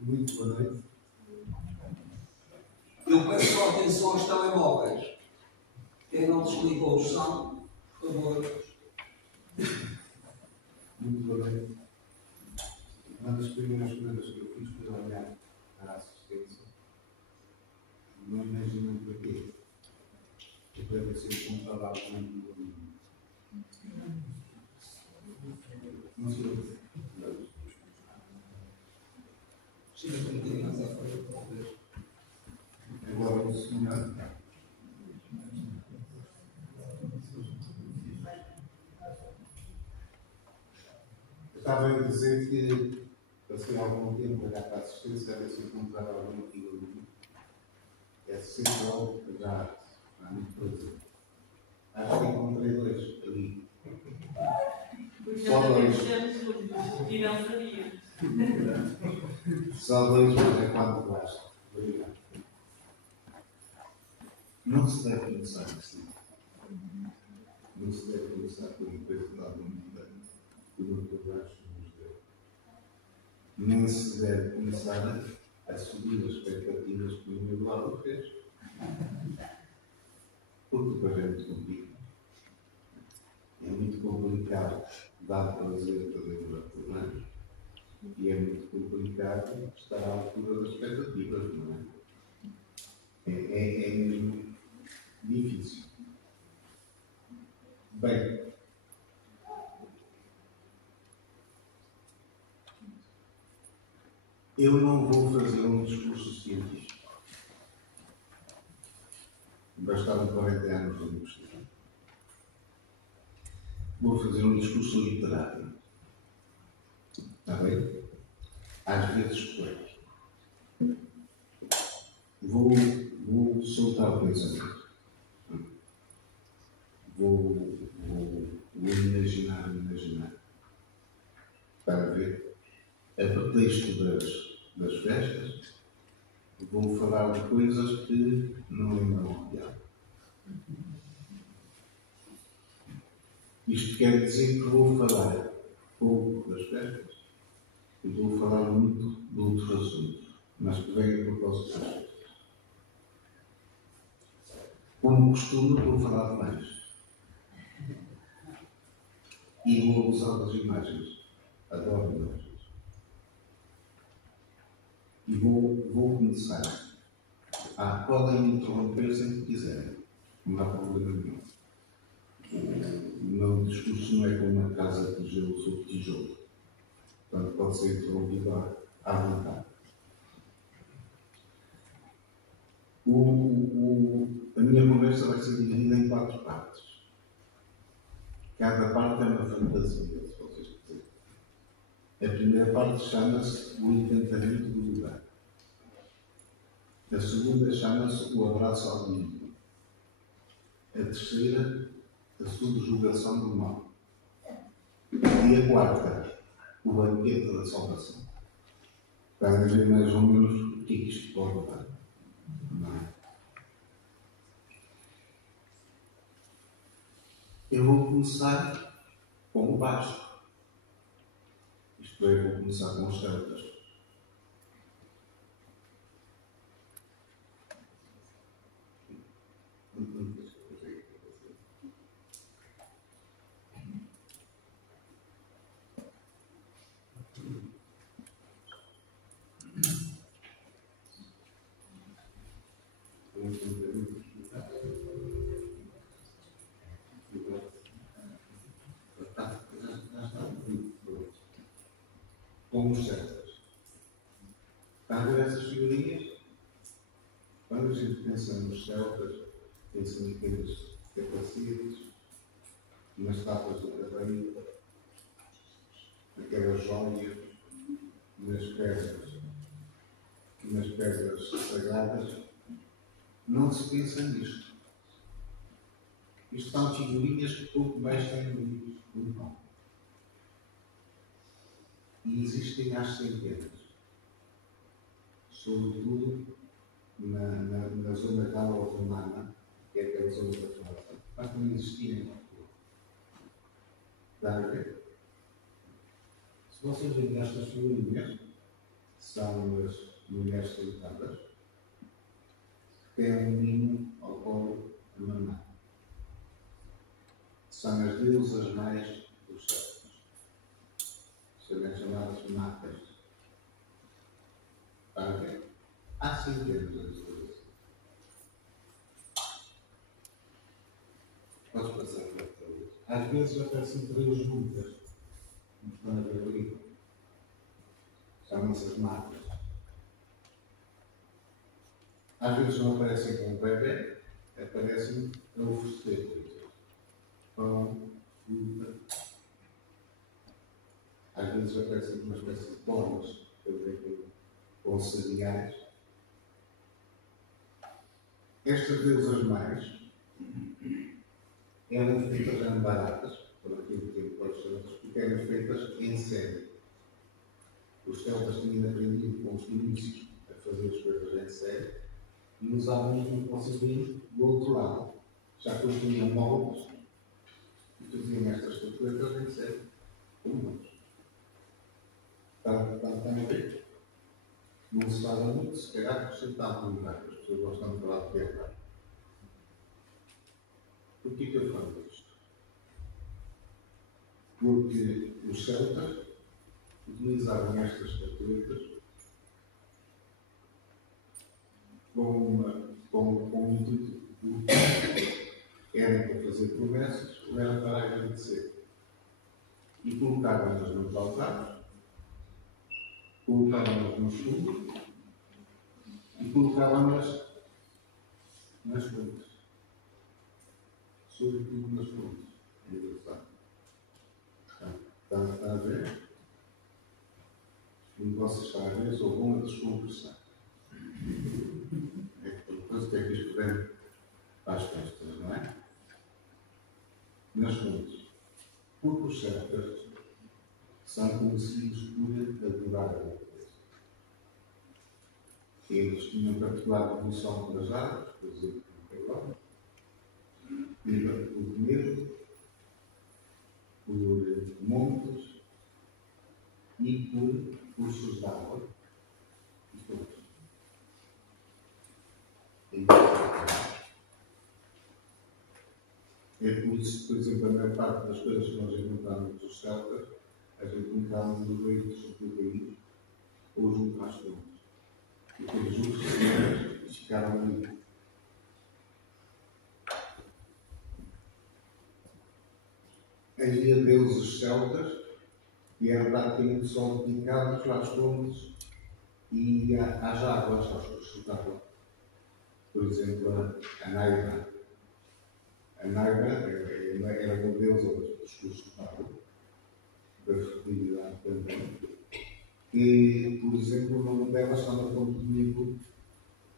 Muito boa noite. Eu peço só atenção aos telemóveis. Quem não desligou o som, por favor. Muito boa noite. Uma das primeiras coisas que eu fiz foi olhar para a assistência. Não imaginando para quê. Porque deve ser como falar muito do aluno. Não sei. Chega um bocadinho mais à frente, talvez. Agora o senhor. Eu estava a dizer que passei algum tempo a olhar para a assistência a ver se encontrava algum aqui do aluno. É sempre algo que já há muito coisa. Acho que encontrei dois ali. Só dois. E não sabia. Só dois, mas é quando basta. Obrigado. Não se deve começar assim. Não se deve começar por uma coisa de alguma medida do que eu acho que nos deu. Nem se deve começar a subir as expectativas que o meu lado fez. Porque depois é muito complicado. É muito complicado dar prazer para demorar problemas. E é muito complicado estar à altura das expectativas, não é? É mesmo difícil. Bem, eu não vou fazer um discurso científico. Bastaram 40 anos de universidade. Vou fazer um discurso literário. Está bem? Às vezes poético. Vou soltar o pensamento. Vou imaginar. Para ver, a pretexto das festas, vou falar de coisas que não lembram real. Isto quer dizer que vou falar pouco das festas e vou falar muito de outros assuntos, mas que vêm a propósito das festas. Como costume, vou falar mais. E vou usar das imagens. Adoro imagens. E vou começar. Podem me interromper sempre que quiserem. Não há problema nenhum. O meu discurso não é como uma casa de tijolo sobre tijolo. Portanto, pode ser interrompido à vontade. A minha conversa vai ser dividida em 4 partes. Cada parte é uma fantasia, se vocês quiserem. A primeira parte chama-se o encantamento do lugar. A segunda chama-se o abraço ao mundo. A terceira, a subjugação do mal. E a quarta, o banquete da salvação. Para ver mais ou menos o que é que isto pode dar. Não é? Eu vou começar com o básico. Isto é, vou começar com os celtas. Com os celtas. Está a ver essas figurinhas? Quando a gente pensa nos celtas, pensa naqueles capacetes, nas tapas do cabelo, naquelas joias, nas pedras sagradas. Não se pensa nisto. Isto são figurinhas que pouco mais têm livros no pão. E existem às centenas. Sobretudo na zona galo-romana, que é aquela zona da França. Mas não existia em Portugal. Dá a ver? Se vocês veem estas figurinhas, são as mulheres solitadas, que têm um menino ao colo a mamar. São as deusas mais dos céus. Também chamadas matas. Está a ver? Há centenas de coisas. Podes passar para outra vez. Às vezes aparecem três juntas. Não estão a ver ali. Chamam-se as matas. Às vezes não aparecem com o bebê, aparecem a oferecer coisas. Pão, fruta. Às vezes aparecem com uma espécie de bolas, com cereais. Estas deusas mais eram feitas já baratas, por aquilo tempo para os celtas, porque eram feitas em série. Os celtas tinham aprendido com os fenícios a fazer as coisas em série e usavam isso que vocês veem do outro lado. Já que eles tinham moldes e faziam estas estatuetas em série. Como está a ver? Não se fala muito, se calhar, acrescentavam lugar. As pessoas gostam de falar de guerra. Por que eu falo disto? Porque os celtas utilizavam estas estatuetas com um intuito. Era para fazer promessas ou era para agradecer. E colocavam-nas nos altares, colocavam-nas nos fundos e colocavam-nas nas fontes. Sobretudo nas fontes. É engraçado. Está a ver? Como vocês estão a ver, sou bom a descompressar. Depois o que é que isto vem para as festas, não é? Nas fontes. Porque os celtas são conhecidos por adorar a natureza. Eles tinham particular devoção pelas árvores, por exemplo, agora, por comer, por montes e por cursos de água e fontes. É por isso que, por exemplo, a maior parte das coisas que nós encontramos dos celtas, a gente encontramos no meio dos país ou junto às fontes. E depois juntos ficaram ali. Havia deuses celtas que eram praticamente só dedicados às fontes e às águas, aos cursos de água. Por exemplo, a Naiva. A Naiva era uma deusa dos cursos de água, da fertilidade também. E, por exemplo, o nome dela está na fonte de Nico,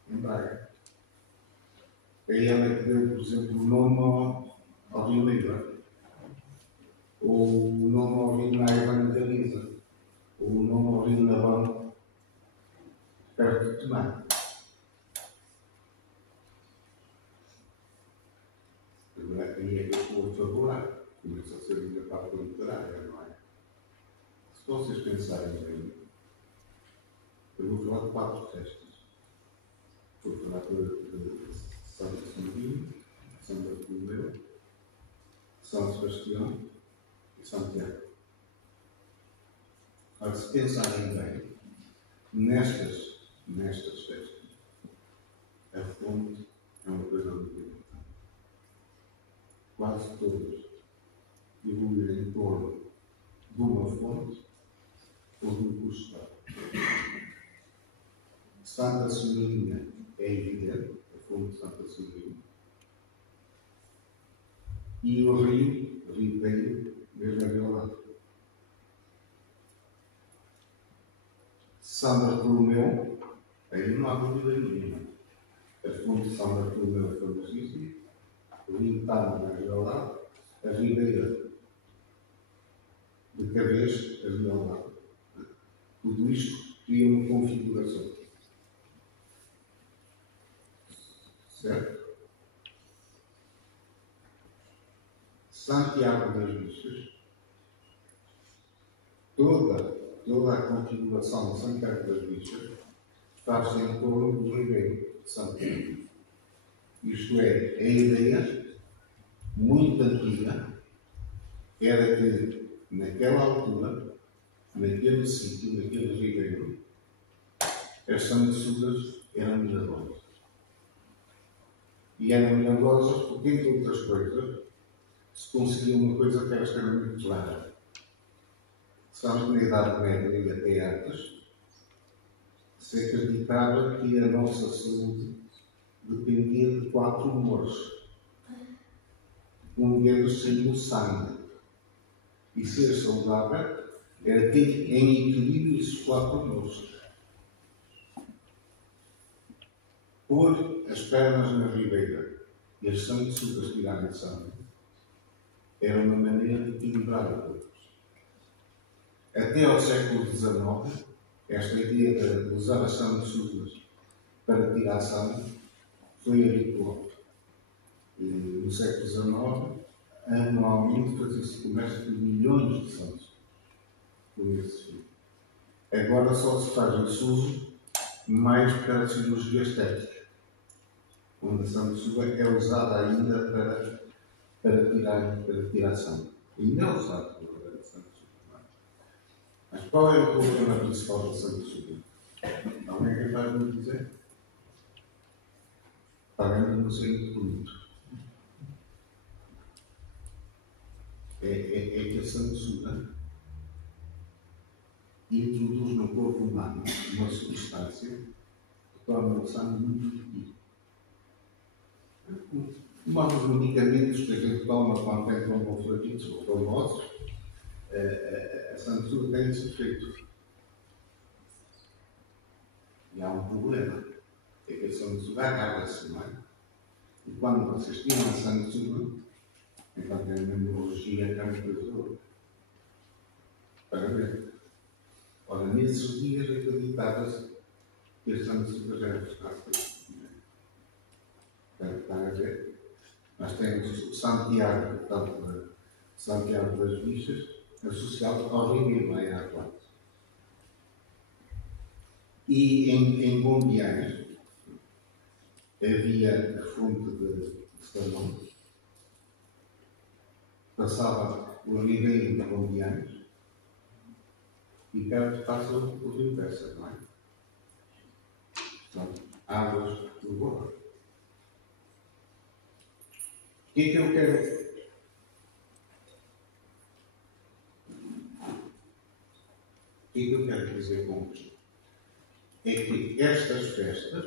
em Braga. É ela que deu, por exemplo, o nome ao Rio Neiva, ou o nome ao Rio Naiva na Galiza, ou o nome ao Rio Navão, perto de Tomar. Aí é que eu vou fabular, começa a ser uma parte literária, não é? Se vocês pensarem bem, eu vou falar de 4 festas. Vou falar de Santo Santinho, São Bartolomeu, São Sebastião e Santiago. Ora, se pensarem bem, nestas festas, a fonte é uma coisa muito importante. Quase todas evoluem em torno de uma fonte ou de um curso de água. Santa Senhorinha é evidente, a fonte de Santa Senhorinha. E o rio Tejo, mesmo ali ao lado. São Bartolomeu, aí não há dúvida nenhuma. A fonte de São Bartolomeu é famosíssima. O rio Tama, mais ao lado. A ribeira de Cavês, ali ao lado. Tudo isto cria uma configuração. Certo? Santiago das Luzes, toda toda a configuração de São Carlos das Bichas faz-se em torno do Ribeiro de São Pedro. Isto é, a ideia, muito antiga, era que, naquela altura, naquele sítio, naquele ribeiro, as sanguessugas eram milagrosas. E eram milagrosas porque, entre outras coisas, se conseguia uma coisa que era extremamente clara. Sabes que na Idade Média e até antes, se acreditava que a nossa saúde dependia de 4 humores. Um deles seria o sangue. E ser saudável era ter em equilíbrio esses 4 humores. Pôr as pernas na ribeira e as sanguessugas tirarem sangue era uma maneira de equilibrar o corpo. Até ao século XIX, esta ideia de usar as sanguessugas para tirar sangue foi habitual. No século XIX, anualmente fazia-se comércio de milhões de sanguessugas por esse fim. Agora só se faz esse uso mais para a cirurgia estética, onde a sanguessuga é usada ainda para tirar sangue. Ainda é usada para a sanguessuga. Mas qual é o problema principal da sanguessuga? Alguém é capaz de me dizer? Pagando no seu produto. É que a sanguessuga introduz no corpo humano uma substância que torna o sangue muito líquido. Como os medicamentos que a gente toma quando tem tromboflebites ou tromboses, a sanguessuga tem esse efeito. E há um problema. É que a sanguessuga agarra-se, não é? E quando vocês tiram a sanguessuga, então tem uma neurologia que é uma coisa outra. Para ver. Ora, nesses dias acreditava-se que as sanguessugas eram fáceis. Está a ver? Nós temos o Santiago, portanto, Santiago das Bichas, associado ao Rio em Atlântico. E em Bombeais havia a fonte de Salão, passava o Ribeiro de Bombeais e perto passa o Rio Bessa, não é? Portanto, águas do Borra. O que é que eu quero? O que é que eu quero dizer com isto? É que estas festas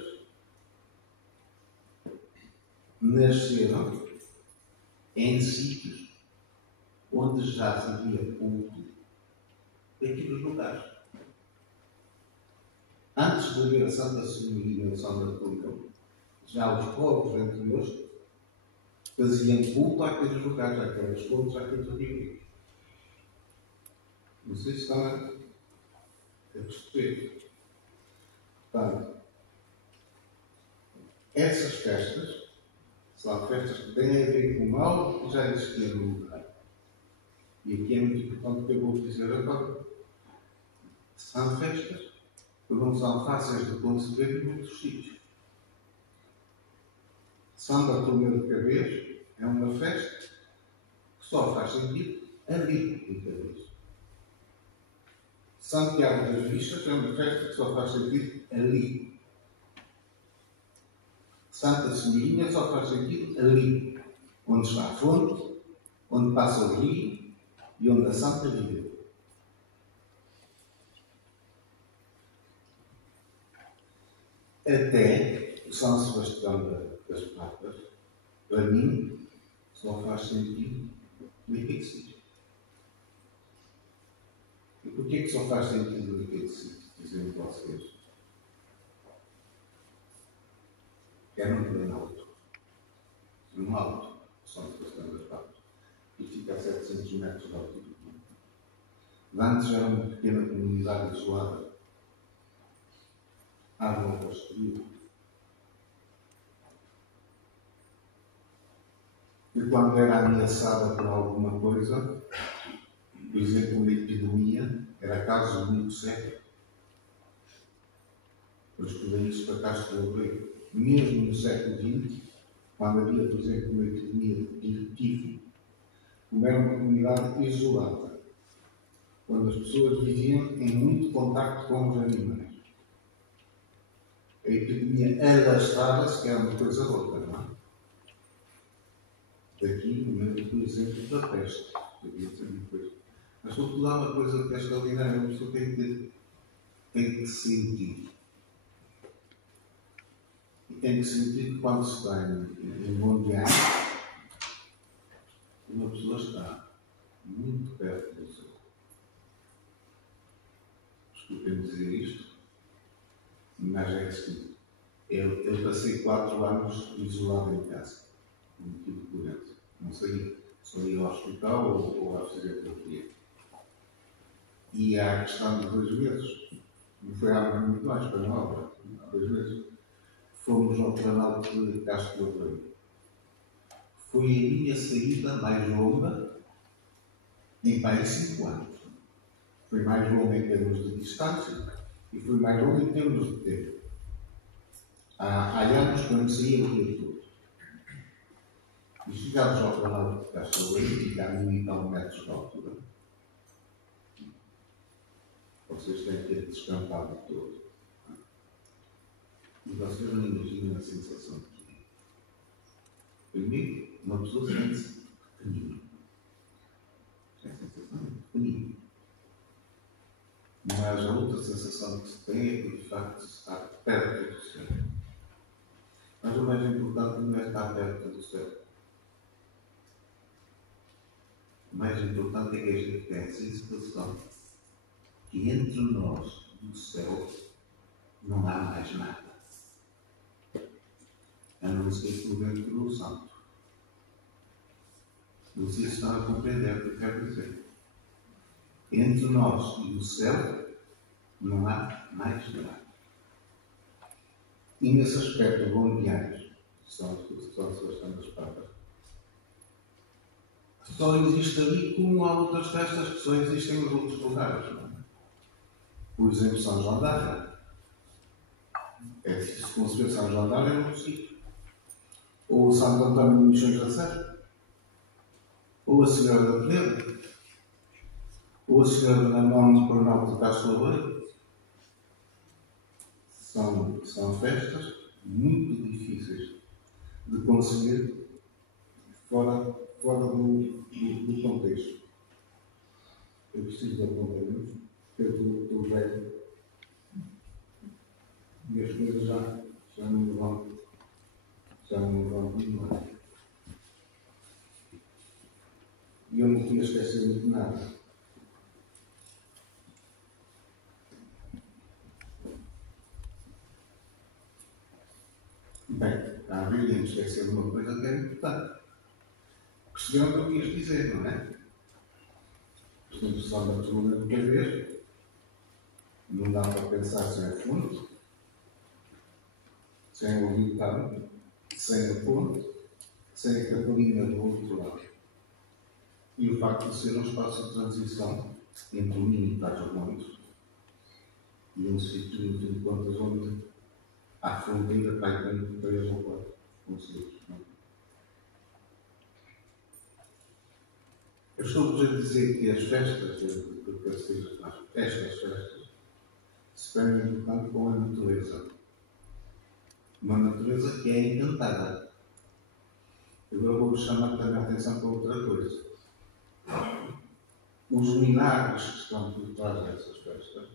nasceram em sítios onde já se havia culto daqueles lugares. Antes de haver a Santa Cerimônia de São Bartolomeu, já os povos anteriores faziam culto àqueles lugares, àquelas fontes, àqueles ribeiros. Não sei se estão a perceber. Portanto, essas festas são festas que têm a ver com algo que já existia no lugar. E aqui é muito importante que eu vou dizer agora. São festas que não são fáceis de conceber em muitos sítios. São Bartolomeu de Cabez é uma festa que só faz sentido ali em Cabez. Santiago das Bichas é uma festa que só faz sentido ali. Santa Seminha só faz sentido ali, onde está a fonte, onde passa o rio e onde a Santa viveu. Até o São Sebastião das Patas, para mim, só faz sentido naquele sítio. E porquê que só faz sentido naquele sítio? Dizem vocês. É num planalto. Num alto, São Sebastião das Patas, que fica a 700 metros de altitude. Antes era uma pequena comunidade isolada. Água posterior. E quando era ameaçada por alguma coisa, por exemplo, uma epidemia, Era caso muito sério. Por estudei isso para Castro do Abreu. Mesmo no século XX, quando havia, por exemplo, uma epidemia de tifo, como era uma comunidade isolada, quando as pessoas viviam em muito contacto com os animais. A epidemia alastrava-se, que era uma coisa louca, não é? Daqui, no meio do exemplo da peste. Mas estou a dar uma coisa que é extraordinária, uma pessoa tem que sentir. E tem que sentir que quando se está em mundial, uma pessoa está muito perto do céu. Desculpem dizer isto, mas é assim. Eu passei 4 anos isolado em casa, com motivo de doença. Não saía. Só ia ao hospital ou à fisioterapia. E há a questão de 2 meses, não foi há muito mais, foi uma hora, há 2 meses, fomos ao Planalto de Castro do Abreu. Foi a minha saída mais longa em mais de 5 anos. Foi mais longa em termos de distância e foi mais longa em termos de tempo. Há anos que eu não saía o dia todo. E chegámos ao Planalto de Castro do Abreu, que fica a 1000 e tal metros de altura. Vocês têm que ter descampado todo. E vocês não imaginam a sensação que é. Primeiro, uma pessoa sente-se pequenina. É a sensação de pequenina. Mas a outra sensação que se tem é que, de facto, se está perto do céu. Mas o mais importante não é estar perto do céu. O mais importante é que a gente tenha a sensação que entre nós e o céu não há mais nada. A não ser que o vento do santo. Vocês estão a compreender o que eu quero dizer. Entre nós e o céu não há mais nada. E nesse aspecto, bombeários, são as questões das papas, só existe ali como há outras festas que só existem nos outros lugares. Não é? Por exemplo, São João d'Arc. É difícil conceber São João d'Arc é um sítio. Ou Santo Antônio de Missões da Serra. Ou a Senhora da Peneda. Ou a Senhora da Mão de Coronel de Castro do Abreu. São festas muito difíceis de conceber fora do contexto. Eu preciso de apontamentos, porque eu estou velho e as coisas já não vão continuar. E eu não tinha esquecido de nada. Bem, a vida me esquecer de uma coisa que é importante. Perceberam o que eu quis dizer, não é? Estou interessado absolutamente de vez. Não dá para pensar sem a fonte, sem o limitado, sem a fonte, sem a capelinha do outro lado. E o facto de ser um espaço de transição entre o mínimo e tais montes e um sítio de contas onde à fronteira caem 3 ou 4 conselhos. Eu estou a dizer que as festas, estas festas, se prendem, portanto, com a natureza. Uma natureza que é encantada. Agora vou chamar também a atenção para outra coisa. Os milagres que estão por trás dessas festas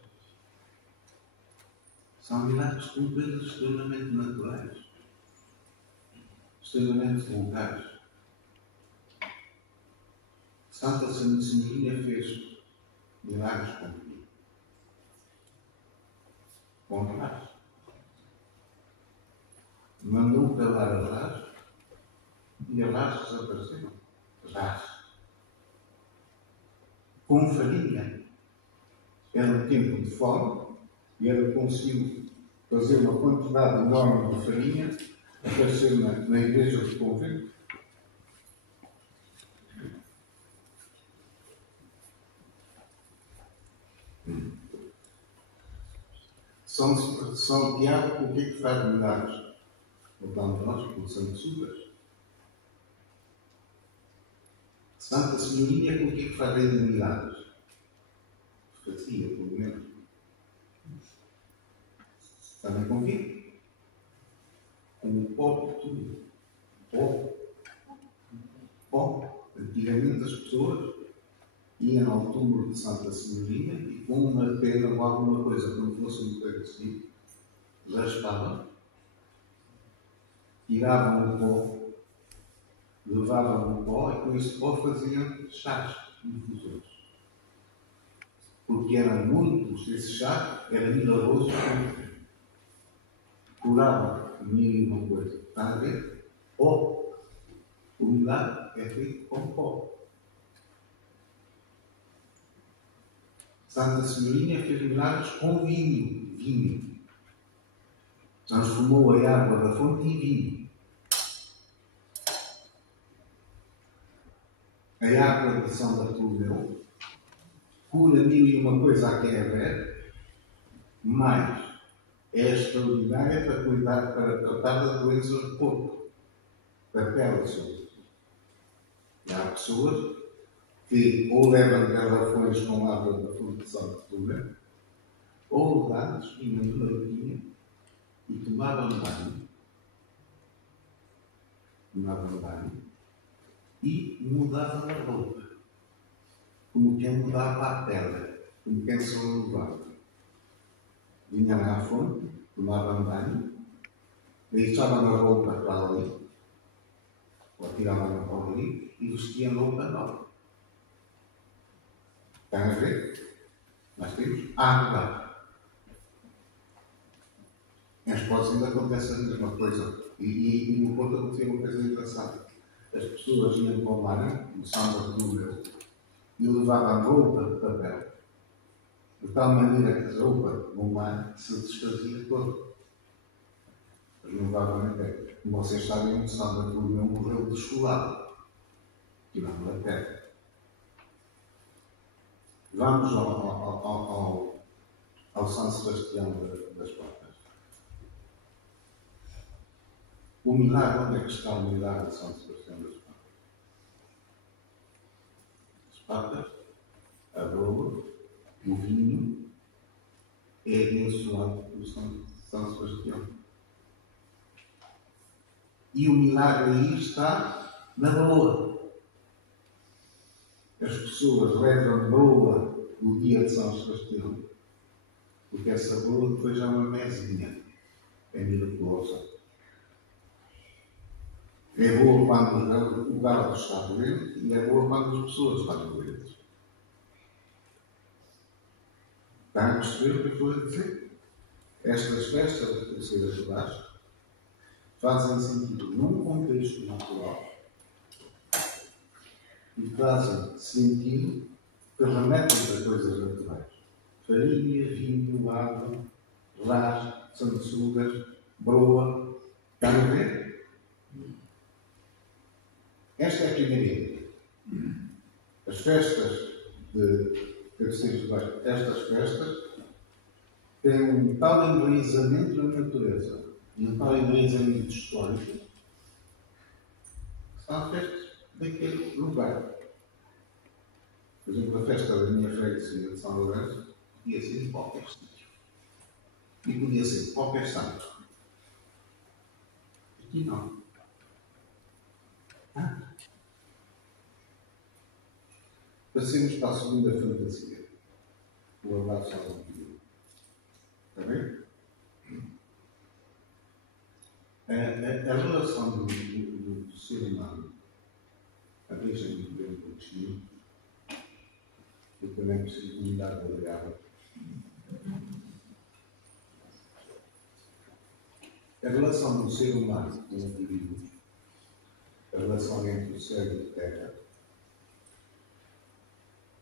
são milagres com coisas extremamente naturais, extremamente vulgares. Santa Senhorinha fez milagres com milagres. Mandou calar a rás e a rás desapareceu. Rás. Com farinha. Era um tempo de fome e ela conseguiu fazer uma quantidade enorme de farinha aparecer na igreja do convento. São Tiago, o que é que faz milagres? Voltamos nós, com sanguessugas. Santa Senhorinha, o que é que faz ainda milagres? Fazia, pelo menos. Sabem com quê? Com o pó de tudo. Pó. Pó. Antigamente as pessoas iam ao túmulo de Santa Senhorinha e com uma pedra ou alguma coisa, como fosse um coisa assim, raspavam, tiravam o pó, levavam o pó e com esse pó faziam chás, infusões. Porque eram muitos, esse chá era milagroso, curava mil e uma coisa. Está a ver? Pó. O milagre é feito com pó. Santa Senhorinha fez milagres com vinho. Transformou a água da fonte em vinho. A água de São Bartolomeu cura mil e uma coisa a quem é velho, mas é extraordinária para tratar das doenças do corpo, da pele, sobretudo. E há pessoas que ou levam garrafões com água da fonte de São Bartolomeu, ou levados em uma leitinha e tomavam banho e mudavam a roupa, como quem mudava a pele, como quem se renovava. Vinham à fonte, tomavam banho, deixavam a roupa para ali, ou tiravam para ali e vestiam roupa nova. Estão a ver? Nós temos água. Em Escócia ainda acontece a mesma coisa. E no Porto aconteceu uma coisa engraçada. As pessoas iam para o mar, no São Bartolomeu, e levavam roupa de papel, de tal maneira que a roupa no mar se desfazia toda. Eles levavam a pé. Como vocês sabem, o São Bartolomeu morreu desfolado. Tirando a terra. Vamos ao São Sebastião das Portas. O milagre, onde é que está o milagre de São Sebastião das Portas? As patas, a broa, o vinho, é abençoado por São Sebastião. E o milagre aí está na broa. As pessoas levam broa no dia de São Sebastião, porque essa broa depois é uma mesinha, é miraculosa. É boa quando o gado está doente e é boa quando as pessoas estão doentes. Estão a perceber o que eu estou a dizer? Estas festas de terceiras de baixo fazem sentido num contexto natural e trazem sentido que remetem a coisas naturais. Farinha, vinho, água, rás, sanguessugas, broa. Estão a ver? Esta é a primeira ideia. As festas de terceiros de baixo, estas festas têm um tal enraizamento na natureza e um tal enraizamento histórico que são festas daquele lugar. Por exemplo, a festa da minha freguesia de São Lourenço podia ser em qualquer sítio. E podia ser qualquer santo. Aqui não. Passemos para a segunda fantasia. O abraço ao ouvido. Está bem? A relação do ser humano, a deixa-me ver um pouquinho, eu também preciso me dar validade. A relação do ser humano com o indivíduo, a relação entre o céu e a terra,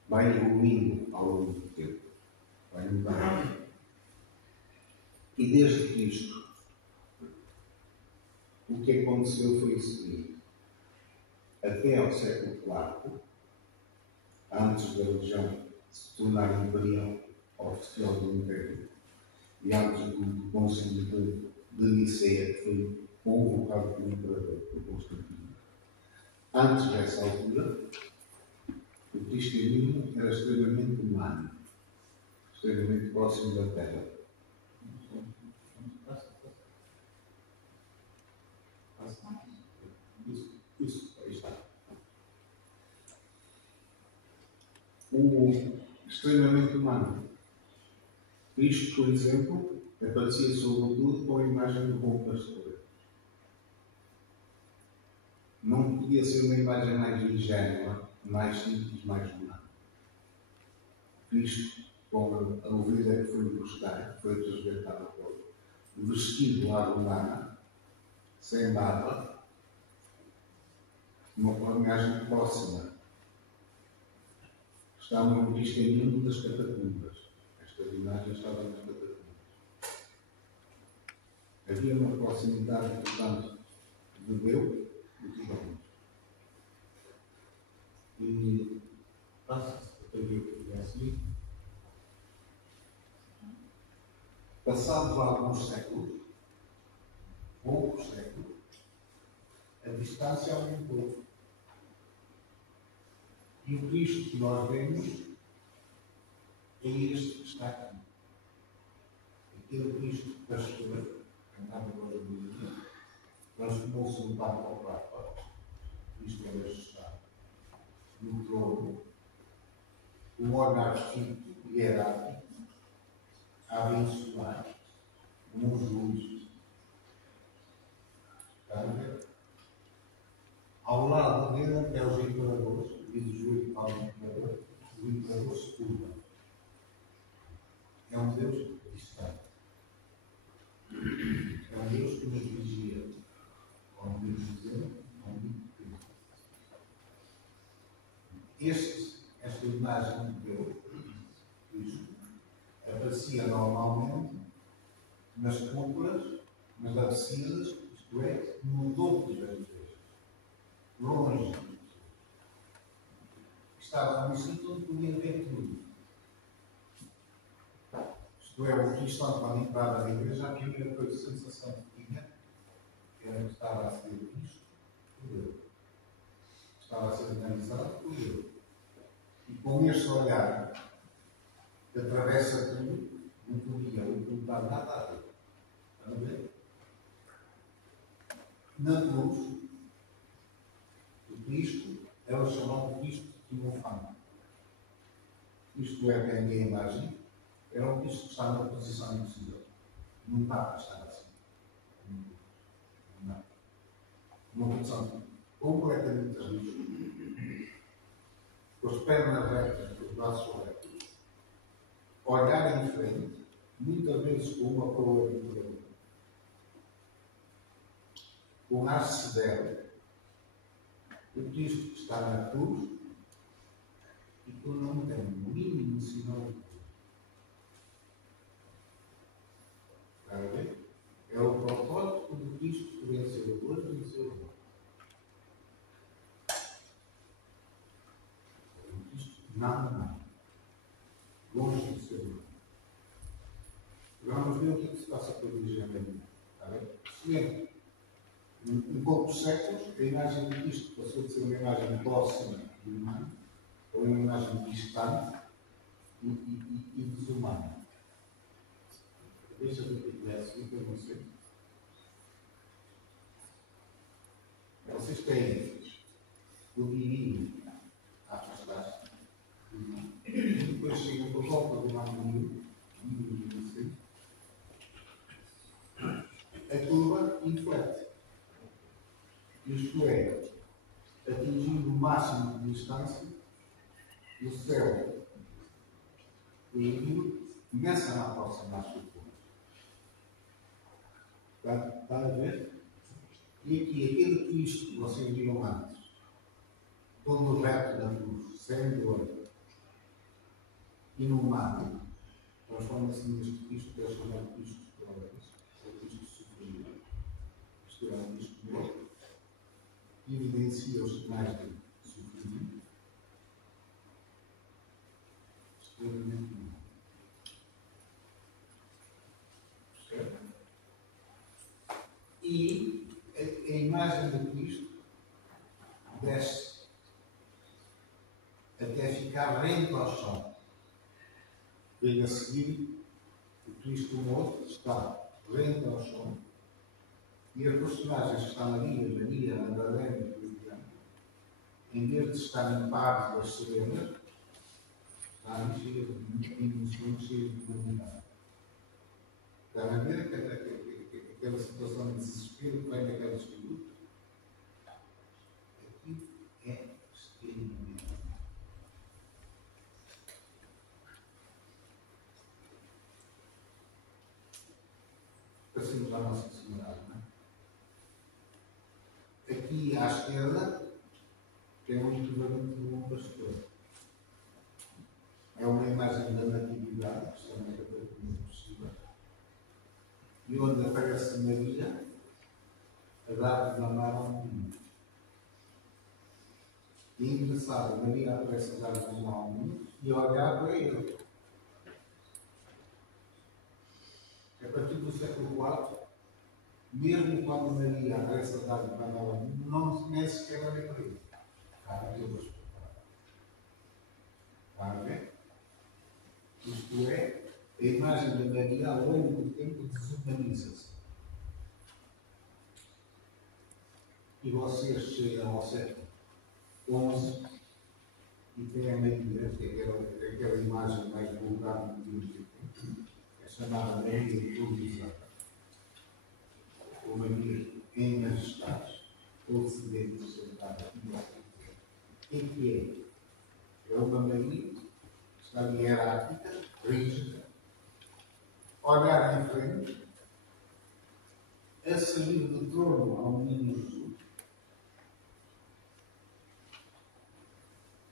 vai evoluindo ao longo do tempo, vai mudando. E desde Cristo, o que aconteceu foi o seguinte: até ao século IV, antes da religião se tornar imperial, oficial do Império, e antes do Concílio de Niceia, que foi convocado pelo Imperador, por Constantino. Antes dessa altura, o cristianismo era extremamente humano, extremamente próximo da terra. Isso, aí está. O extremamente humano. Cristo, por exemplo, aparecia sobretudo com a imagem do bom pastor. Não podia ser uma imagem mais ingênua, mais simples, mais humana. Cristo, com a ovelha que foi buscar, que foi resgatada por vestido à romana, sem barba, uma imagem próxima. Estavam no cristianismo das catacumbas. Estas imagens estavam nas catacumbas. Havia uma proximidade, portanto, de Deus e dos homens. E passados alguns séculos, poucos séculos, a distância aumentou. E o Cristo que nós vemos é este que está aqui. Aquele Cristo pastor, cantado agora do dia, transformou-se no Papa ao Papa. Cristo é majestade. No trono, um olhar fito e hierárquico, abençoar, um juiz. Está a ver? Ao lado dele é os imperadores, diz o juiz para o imperador se curva. É um Deus distante. É um Deus que nos vigia. Como podemos dizer, é um Deus que esta imagem de Deus, Cristo, aparecia normalmente nas cúpulas, nas absidas, isto é, no topo das igrejas. Longe. Estava num sítio onde podia ver tudo. Isto é, o cristão, quando entrava na igreja, a primeira coisa, a sensação que tinha era que estava a ser visto por Deus. Estava a ser analisado por Deus. E com este olhar que atravessa tudo, não podia ocultar nada a Deus. Está a ver? Na cruz, o Cristo era o chamado Cristo triunfante. Isto é, quem é a imagem, era um Cristo que está numa posição impossível. Não dá para estar assim. Não dá. Numa posição completamente rígida, com as pernas retas, os braços retos, olhar em frente, muitas vezes com uma coroa de poder, com um ar severo. O Cristo que está na cruz e que não tem o mínimo sinal de Deus. Está a ver? É o protótipo do Cristo que venceu o outro e venceu o outro. O Cristo nada mais. Longe de ser humano. Vamos ver o que se passa com a Virgem Maria. Está a ver? Seguinte. Em poucos séculos, a imagem de Cristo passou de ser uma imagem próxima do humano a uma imagem distante e desumana. Deixa eu ver o que é assim, que eu não sei. Vocês têm o divino a afastar-se do humano. E depois chegam por volta do ano 1000, a curva inflete. Isto é, atingindo o máximo de distância, o céu e o índio começam a aproximar-se do ponto. Está a ver? E aqui, aquele Cristo que vocês viram antes, todo reto da cruz, sem dor, inumano, transforma-se neste Cristo que é chamado Cristo de Flores, ou Cristo sofrido. Isto é um Cristo morto. Evidencia os sinais de sofrimento, extremamente mal. imagem de Cristo desce até ficar rente ao chão. Vem a seguir, o Cristo morto está rente ao chão. E as personagens que estão ali, Maria, Madalena e Juliana, em vez de estar em paz das serenas, está cheias de emoções, cheias de humanidade. Está a ver aquela situação de desespero que vem daquelas figuras? Aqui é extremamente. Passemos à nossa Senhora, não é? Aqui à esquerda tem um equivalente de um pastor. É uma imagem da natividade, que está na categoria possível, e onde aparece Maria a dar de mamar a um menino. E é engraçado, Maria aparece a dar de mamar a um menino e a olhar para ele. A partir do século IV, mesmo quando Maria aparece a dar de mamar a um menino, não nem sequer olha para ele. Está a ver? Isto é, a imagem da Maria ao longo do tempo desumaniza-se. E vocês chegam ao século XI e têm a Maria, que é aquela imagem mais vulgar do dia, é chamada Maria improvisada. Ou Maria em majestade, ou sedenta sentada. O que é? É uma Maria que está hierárquica, rígida, olhar em frente, a sair do trono ao menino Jesus.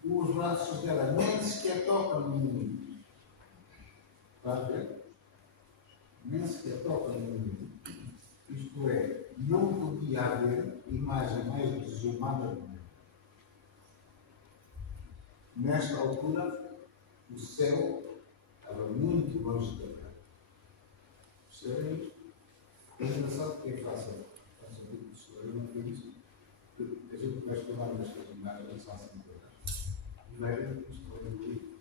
Os braços dela nem sequer tocam no menino. Está a ver? Nem sequer tocam no menino. Isto é, não podia haver imagem mais desumana do mundo. Nesta altura, o céu estava muito longe da terra. Percebem isto? É engraçado que é fácil. Eu não fiz isso. A gente vai estudar nestas imagens, são assim todas. E vai ver que isto foi evoluído.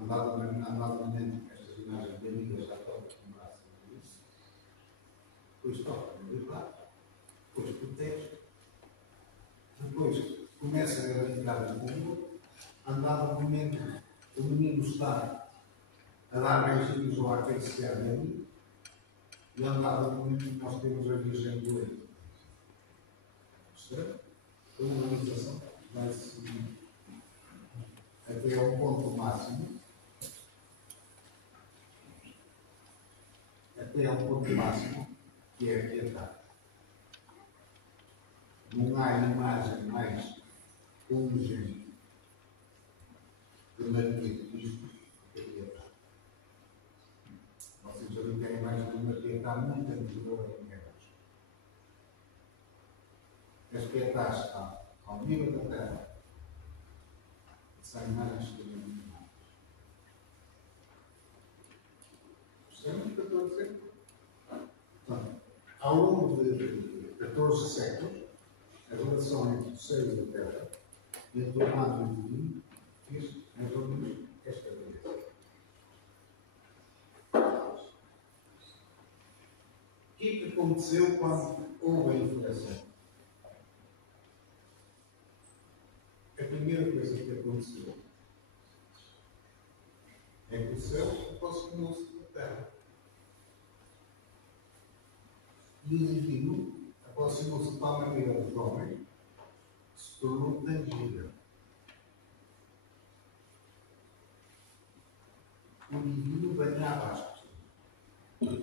Andadamente, estas imagens de amigas já tocam com o braço no isso. Depois toca no lado. Depois protege. Depois começa a retirar o mundo. Andava no momento, o menino está a dar beijinhos ou a acariciar nele, e andava no momento que nós temos a Virgem do Leite. Percebe? A humanização vai-se até ao ponto máximo, que é a piedade. Não há imagem mais homogênea de Maria de Cristo que a piedade. Vocês já têm a imagem de uma piedade muito anterior a Piedade. As piedades estão ao nível da terra. São imagens que têm muito mais. Percebem o que eu estou a dizer? Portanto, ao longo de 14 séculos, a relação entre o céu e a terra, entre o humano e o divino, fez mais ou menos esta beleza. O que aconteceu quando houve a inflação? A primeira coisa que aconteceu é que o céu aproximou-se da terra. E o divino aproximou-se de tal maneira dos homens que se tornou tangível. O divino banhava as pessoas.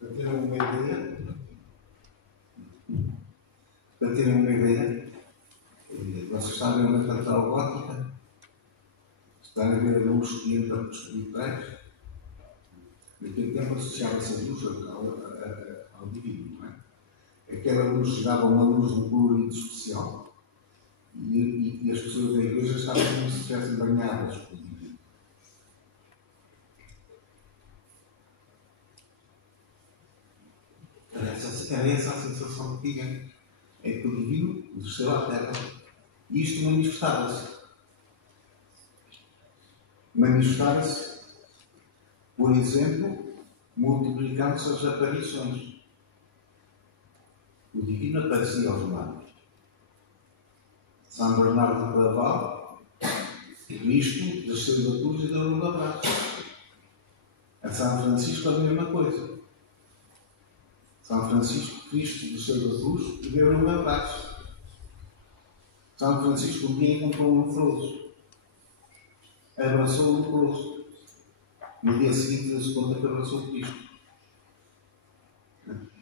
Para terem uma ideia, vocês sabem onde é que está a gótica? Está a ver a luz que entra pelos espirituais? Naquele tempo associava-se a luz ao divino, não é? Aquela luz chegava a uma luz de um colorido especial e as pessoas da igreja estavam como se estivessem banhadas com o divino. era essa a sensação que tinha. É que o divino desceu à terra e isto manifestava-se. Manifestava-se, por exemplo, multiplicando-se as aparições. O divino aparecia aos humanos. São Bernardo de Claraval, Cristo desceu da cruz e deu-lhe um abraço. A São Francisco a mesma coisa. São Francisco, Cristo desceu da cruz e deu-lhe um abraço. São Francisco um dia encontrou um leproso. Abraçou o leproso. No dia seguinte deu-se conta que abraçou Cristo.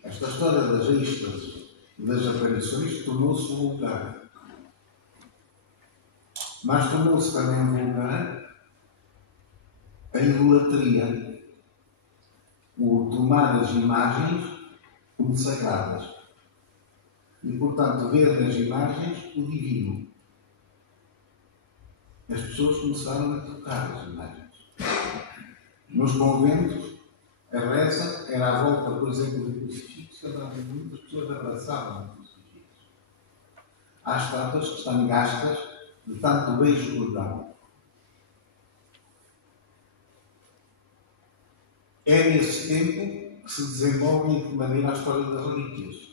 Esta história das êxtases e das aparições tornou-se vulgar. Mas tornou-se também vulgar a idolatria, o tomar as imagens como sagradas e, portanto, ver nas imagens o divino. As pessoas começaram a tocar as imagens. Nos conventos, a reza era à volta, por exemplo, do crucifixo, muitas pessoas abraçavam o crucifixo. Há estátuas que estão gastas de tanto beijo que dão. É nesse tempo que se desenvolve de maneira a história das relíquias.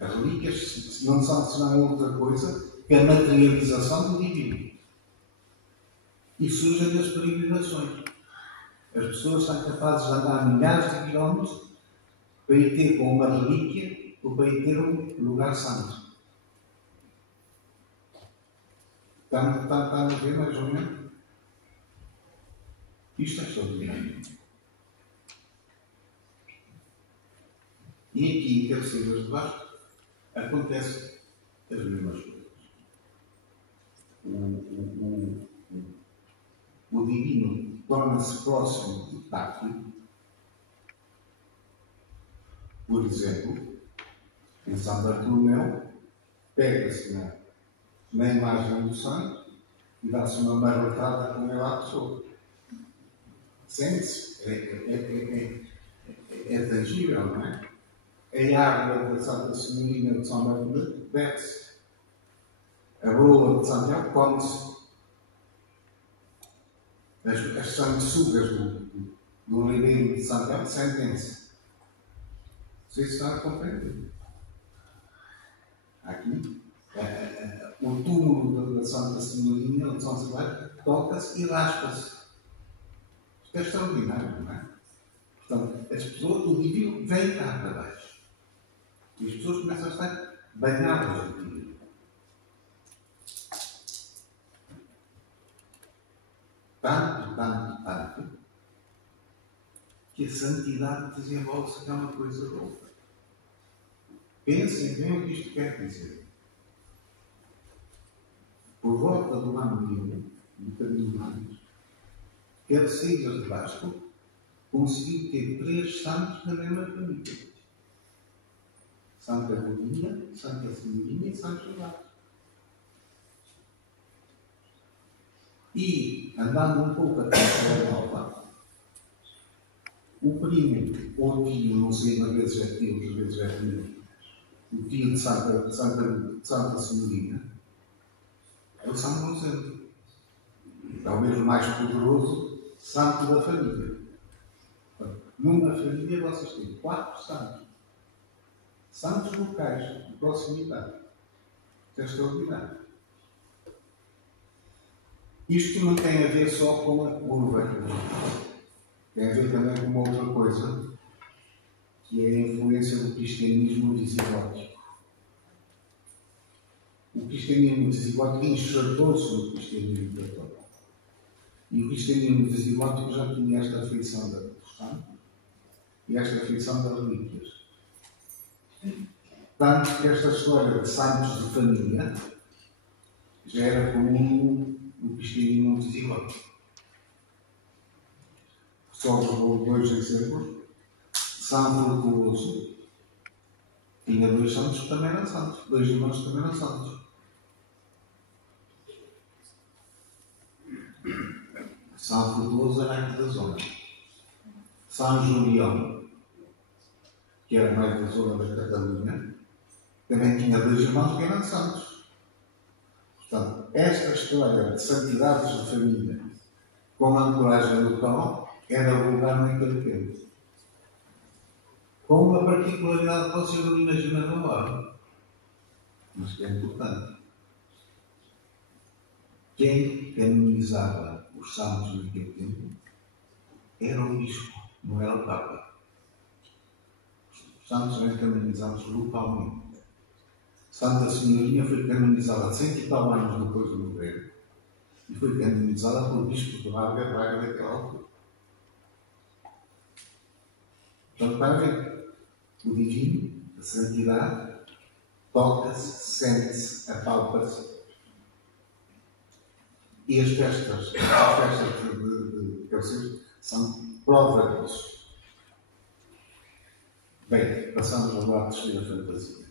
As relíquias não são senão outra coisa que a materialização do divino. E surgem as peregrinações. As pessoas são capazes de andar milhares de quilómetros para ir ter com uma relíquia ou para ir ter um lugar santo. Está a ver mais ou menos? Isto é extraordinário. E aqui, em Cabeceiras de Baixo, acontece as mesmas coisas. O divino torna-se próximo do táctil. Por exemplo, em São Bartolomeu, pega-se na imagem do santo e dá-se uma marretada com ele à pessoa. Sente-se, é tangível, não é? A água da Santa Senhorina de São Bartolomeu bebe-se. A broa de Santiago come-se. As sanguessugas do Ribeiro de Santiago sentem-se. Vocês estão a compreender? Aqui, o túmulo da Santa Senhorina de São Sebastião toca-se e raspa-se. Isto é extraordinário, não é? Portanto, as pessoas, o divino vem cá para baixo. E as pessoas começam a estar banhadas no divino. Tanto, que a santidade desenvolve-se que é uma coisa louca. Pensem bem o que isto quer dizer. Por volta do ano 1000, um bocadinho mais, Cabeceiras de Baixo conseguiu ter 3 santos da mesma família. Santa Bolinha, Santa Senhorinha e Santo Jorge. E, andando um pouco até a Europa, o primo, ou tio, não sei, às vezes é tio, às vezes é tio, o tio de Santa Senhorina, é o São Gonçalo. É o mesmo mais poderoso santo da família. Numa família vocês têm 4 santos. Santos locais, de proximidade. Isto é extraordinário. Isto não tem a ver só com a curva. Tem a ver também com uma outra coisa, que é a influência do cristianismo visigótico. O cristianismo visigótico enxertou-se no cristianismo católico. E o cristianismo visigótico já tinha esta afeição da cristã e esta afeição das relíquias. Tanto que esta história de santos de família já era comum no cristianismo visigótico. Só vou 2 exemplos. São Frutuoso tinha 2 santos que também eram santos, 2 irmãos que também eram santos. São Frutuoso era aqui da zona. São Julião que era mais da zona da Catalunha, também tinha 2 irmãos que eram santos. Portanto, esta história de santidades de família com a ancoragem do pão era vulgar naquele tempo. Com uma particularidade que vocês não imaginam agora, mas que é importante. Quem canonizava os santos naquele tempo era o bispo, não era o Papa. Os santos eram canonizados localmente. Santa Senhorinha foi canonizada 100 e tal anos depois de morrer e foi canonizada pelo bispo de Braga daquela altura. Portanto, para ver, o divino, a santidade, toca-se, sente-se, apalpa-se. E as festas de Cacilhos são prova disso. Bem, passamos ao lado de cheio da fantasia.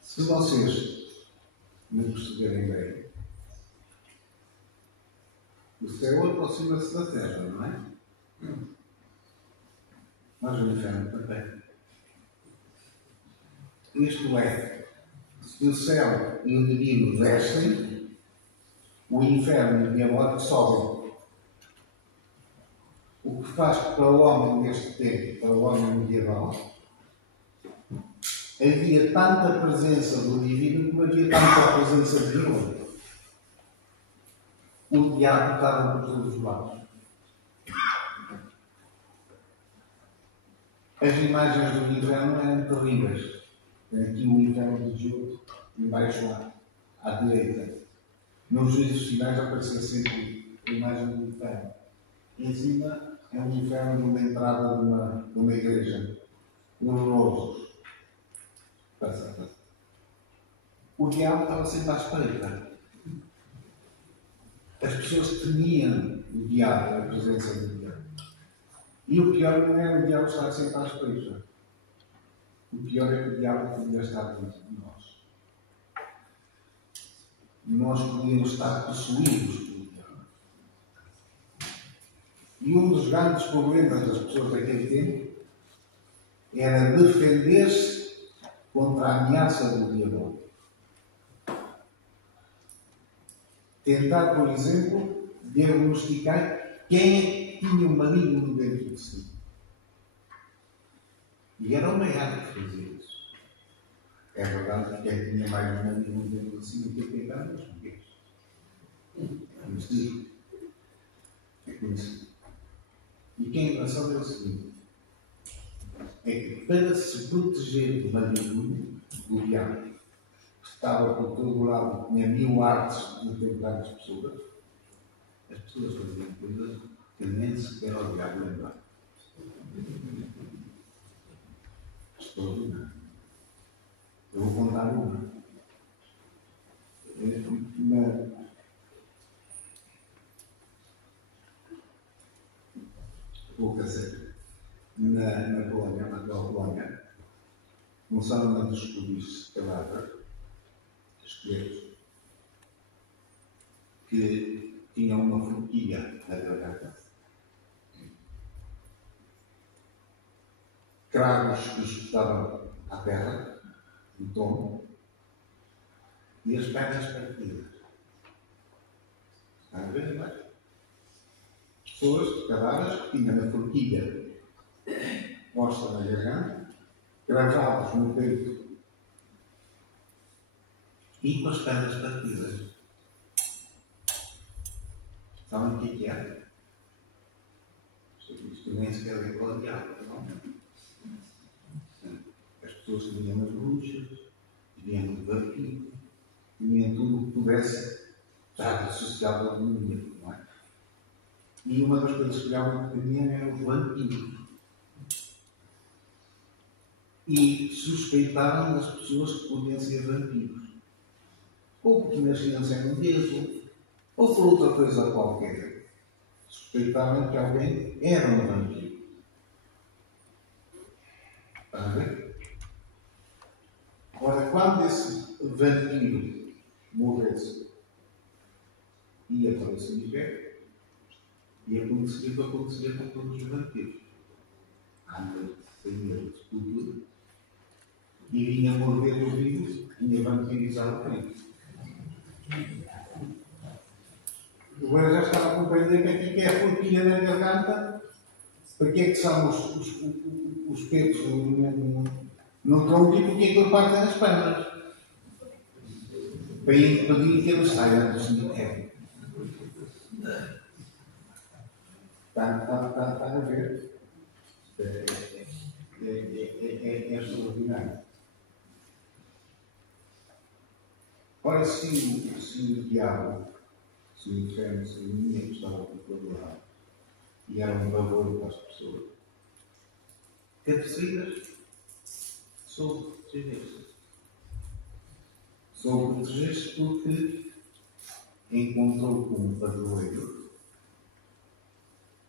Se vocês me perceberem bem, o céu aproxima-se da terra, não é? Mas o inferno também. Isto é, se o céu e o divino descem, o inferno e o diabólico sobem. O que faz que para o homem neste tempo, para o homem medieval, havia tanta presença do divino como havia tanta presença de Deus. O diabo estava por todos os lados. As imagens do inferno eram terríveis. Tem aqui o inferno de Job, embaixo lá, à direita. Nos juízos finais aparecia sempre a imagem do inferno. Em cima é um inferno de uma entrada de uma igreja. Horrorosos. O diabo estava sempre à espreita. As pessoas temiam o diabo, a presença do diabo. E o pior não é o diabo estar sempre à espreita. O pior é que o diabo podia estar dentro de nós. Nós podíamos estar possuídos pelo diabo. E um dos grandes problemas das pessoas daquele tempo era defender-se contra a ameaça do diabo. Tentar, por exemplo, diagnosticar quem é que tinha um maligno dentro de si. E era o maior que fazia isso. É verdade que quem tinha mais um maligno dentro de si do que quem era os portugueses. É conhecido. É conhecido. E que é engraçado é o seguinte: é que para se proteger do maligno, do diabo, que estava por todo o lado, tinha 1000 artes de tentar as pessoas faziam coisas que nem sequer o diabo lembrava. Extraordinário. Eu vou contar uma. Pouca sério. Na Polónia, naquela Polónia, começaram a descobrir-se cadáveres, esqueletos, que tinham uma forquilha na garganta. Cravos que espetavam à terra, no tombo, e as pernas partidas. Está a ver, não é? Pessoas, cadáveres, que tinham a forquilha posta na garganta, cravados no peito e com as pernas partidas. Sabem o que é? Isto nem sequer é com o diabo, não é? As pessoas que vinham das bruxas, vinham do vampiro, vinham tudo o que pudesse estar associado ao demoníaco, não é? E uma das coisas que realmente vinham eram os vampiros. E suspeitavam das pessoas que podiam ser vampiros. Ou porque nasciam sem um dedo, ou por outra coisa qualquer. Suspeitavam que alguém era um vampiro. Está a ver? Ora, quando esse vampiro morresse, ia para o cemitério, E acontecia com todos os banquetes. Anda, saía de tudo e vinha morder os vinhos e vinha vampirizar o crente. Agora já estava a compreender para que é a forquilha na garganta, para que é que são os peitos no tronco e porque é que ele parte nas pernas. Para impedir que ele saia do cemitério. Está a ver? É extraordinário. Ora, se o diabo, se o inferno, se o inimigo estava por todo lado e era um valor para as pessoas, cabeceiras soube proteger-se. Soube proteger-se porque encontrou como padroeiro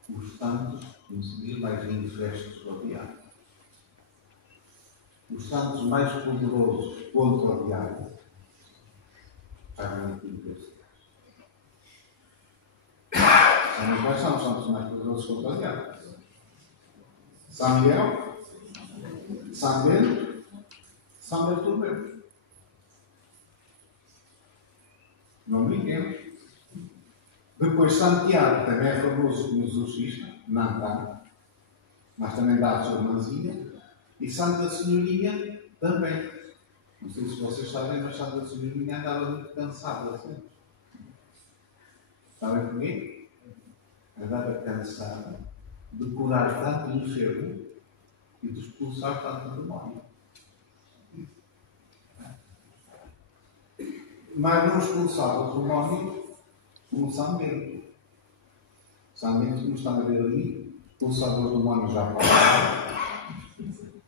os santos, como se diz, mais indefestos ao diabo. Os santos mais poderosos contra o diabo estavam aqui em Deus. Sabem quais são os santos mais poderosos contra o diabo? São Miguel, São Pedro, São Bartolomeu. Não brinquemos. Depois Santiago, também é famoso como exorcista, não tanto, mas também dá a sua mãozinha. E Santa Senhorinha também. Não sei se vocês sabem, mas Santa Senhorinha andava muito cansada sempre. Sabem porquê? Andava cansada de curar tanto enfermo e de expulsar tanto demónio. Mas não expulsava o demónio como São Bento. São Bento, como estão a ver ali, expulsava o demónio já para lá,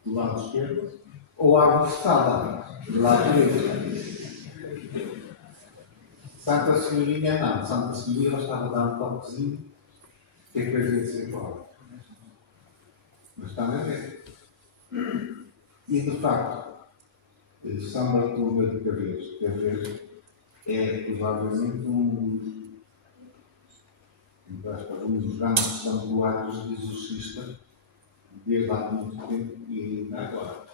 do lado esquerdo, ou à bofetada, do lado direito. Santa Senhorinha não. Santa Senhorinha estava a dar um toquezinho, que é coisa de ser embora. Mas está a ver. E de facto, São Bartolomeu de Caveiro é provavelmente um dos grandes santuários de exorcista desde há muito tempo e ainda agora.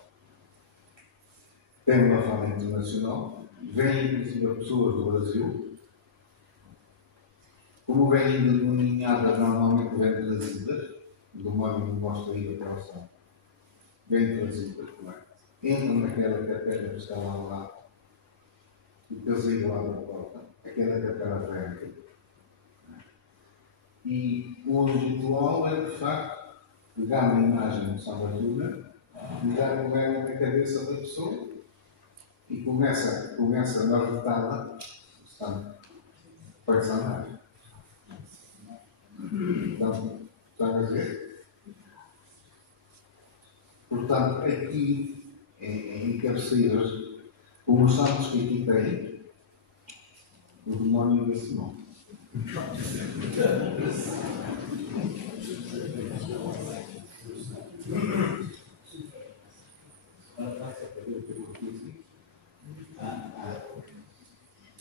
Tem uma fama internacional, vêm inclusive pessoas do Brasil, como vêm denominadas normalmente vêm trazidas, do modo que mostra aí a operação, vêm trazidas, não é? Entram naquela capela que está lá ao lado, o caseiro lá da porta, aquela capela branca. E o ritual é, de facto, pegar uma imagem de São Bartolomeu, pegar com ela na cabeça da pessoa e começa na retada, portanto, pode andar. Então, está a ver? Portanto, aqui, em Cabeceiras, como os santos que aqui têm, o demónio desse nome.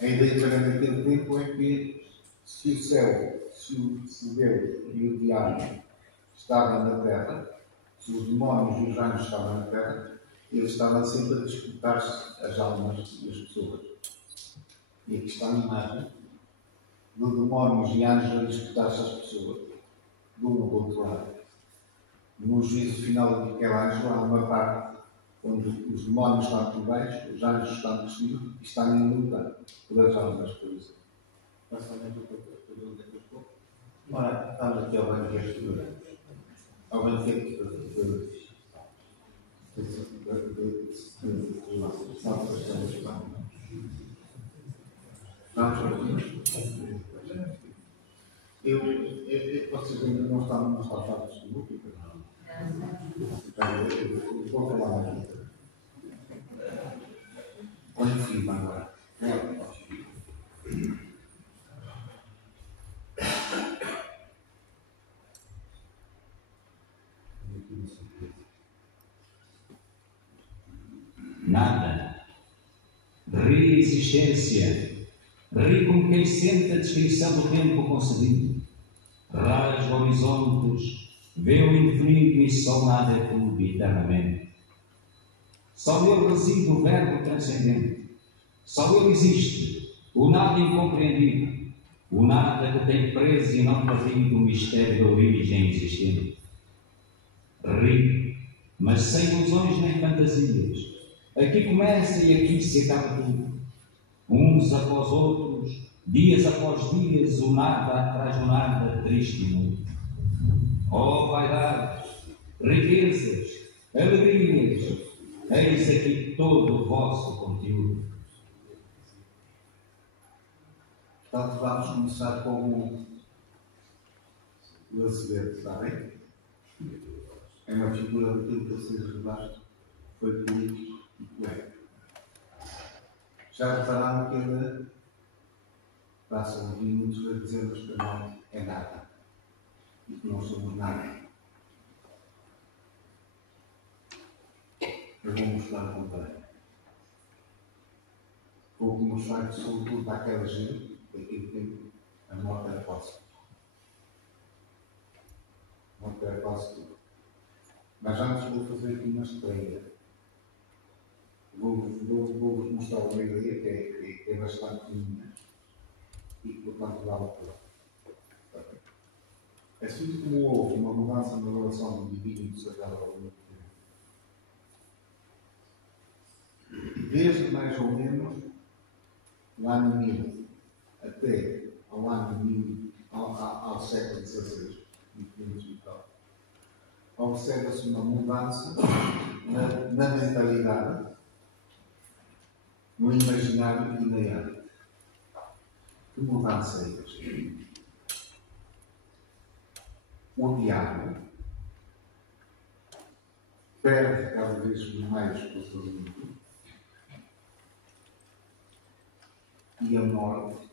A ideia também daquele tempo é que se o céu, se Deus e o diabo estavam na terra, se os demónios e os anjos estavam na terra, eles estavam sempre a disputar-se as almas das pessoas. E aqui está a imagem de demónios e anjos a disputar-se as pessoas, de um ou do outro lado. No juízo final daquele anjo há uma parte onde os demónios estão por baixo, os anjos estão por cima e estão em luta pelas almas, por isso. Passa a mente o ora, estamos aqui ao banquete ao banquete de vocês ainda não estão fartos de música? Eu vou falar aqui. Olha o filho agora. Nada. Ri existência. Ri como quem sente a descrição do tempo concedido. Raio horizontes, vê o indefinido e só nada é tudo eternamente. Só nele reside o verbo transcendente. Só ele existe, o nada incompreendido, o nada que tem preso e não partido o mistério da origem existente. Rico, mas sem ilusões nem fantasias. Aqui começa e aqui se acaba tudo. Uns após outros, dias após dias, o nada atrás do nada, triste e mudo. Oh, vaidades, riquezas, alegrias, eis aqui todo o vosso conteúdo. Portanto, vamos começar com o Azevedo, está bem? É uma figura daquilo que vocês revelaram, foi político e poético. Já repararam que ele passa uns minutos a dizer-nos que a morte é nada e que não somos nada. Eu vou mostrar o contrário. Vou mostrar que, sobretudo para aquela gente, daquele tempo, a morte era quase tudo. A morte era quase tudo. Mas antes vou fazer aqui uma estreia. Vou-vos mostrar uma ideia que é bastante minha e que, portanto, vale a pena. Assim como houve uma mudança na relação do divino e do sagrado ao longo do tempo, desde mais ou menos o ano 1000 até ao ano 1000, ao século XVI, 1500 e tal, observa-se uma mudança na mentalidade, no imaginário e na arte. Que mudança é esta? O diabo perde cada vez mais o seu mundo e a morte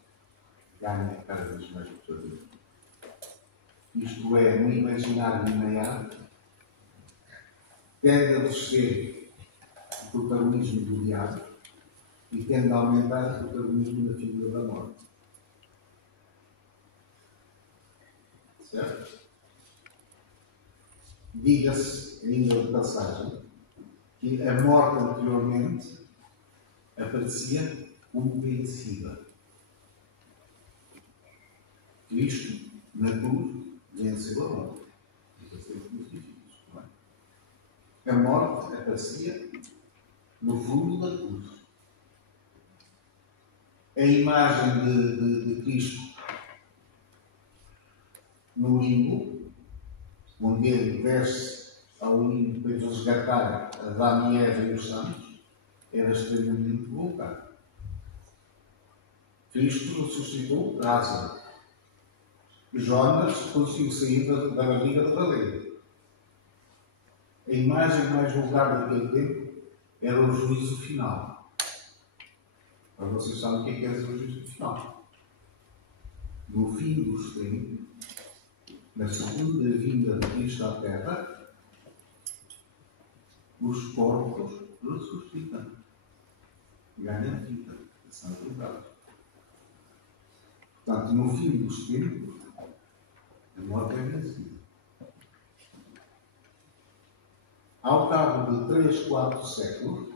ganha cada vez mais o seu mundo. Isto é, no imaginário e na arte, tende a descer o protagonismo do diabo e tende a aumentar o protagonismo da figura da morte. Certo? Diga-se, ainda de passagem, que a morte anteriormente aparecia como vencida. Cristo, na cruz, venceu a morte. A morte aparecia no fundo da cruz. A imagem de Cristo no limbo, onde ele desce ao limbo para resgatar Adão e Eva e os santos, era extremamente colocado. Cristo ressuscitou Lázaro. Jonas conseguiu sair da barriga da baleia. A imagem mais vulgar daquele tempo era o juízo final. Mas vocês sabem o que é o juízo final. No fim dos tempos, na segunda vinda de Cristo à Terra, os corpos ressuscitam. Ganham vida. São julgados. Portanto, no fim dos tempos, a morte é vencida. Ao cabo de 3, 4 séculos,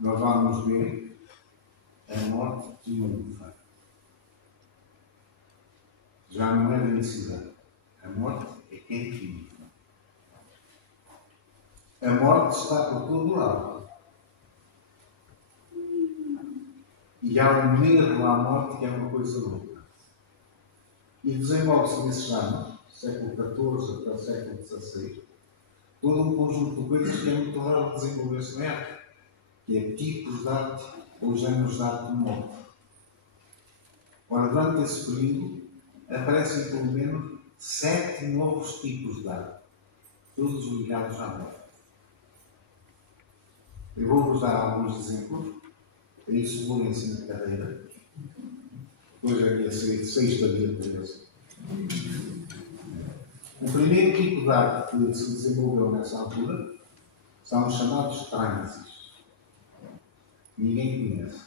nós vamos ver a morte triunfa. Já não é vencida. A morte é quem triunfa. A morte está por todo lado. E há um medo à morte que é uma coisa louca. E desenvolve-se nesses anos, século XIV até o século XVI, todo um conjunto de coisas que é muito raro desenvolver-se na arte, que é tipos de arte ou géneros de arte novos. Ora, durante esse período, aparecem pelo menos 7 novos tipos de arte, todos ligados à morte. Eu vou-vos dar alguns exemplos, para isso segurem-se na cadeira. Depois é que ia ser sexta dia para eles. O primeiro tipo de arte que se desenvolveu nessa altura são os chamados trânsitos. Ninguém conhece.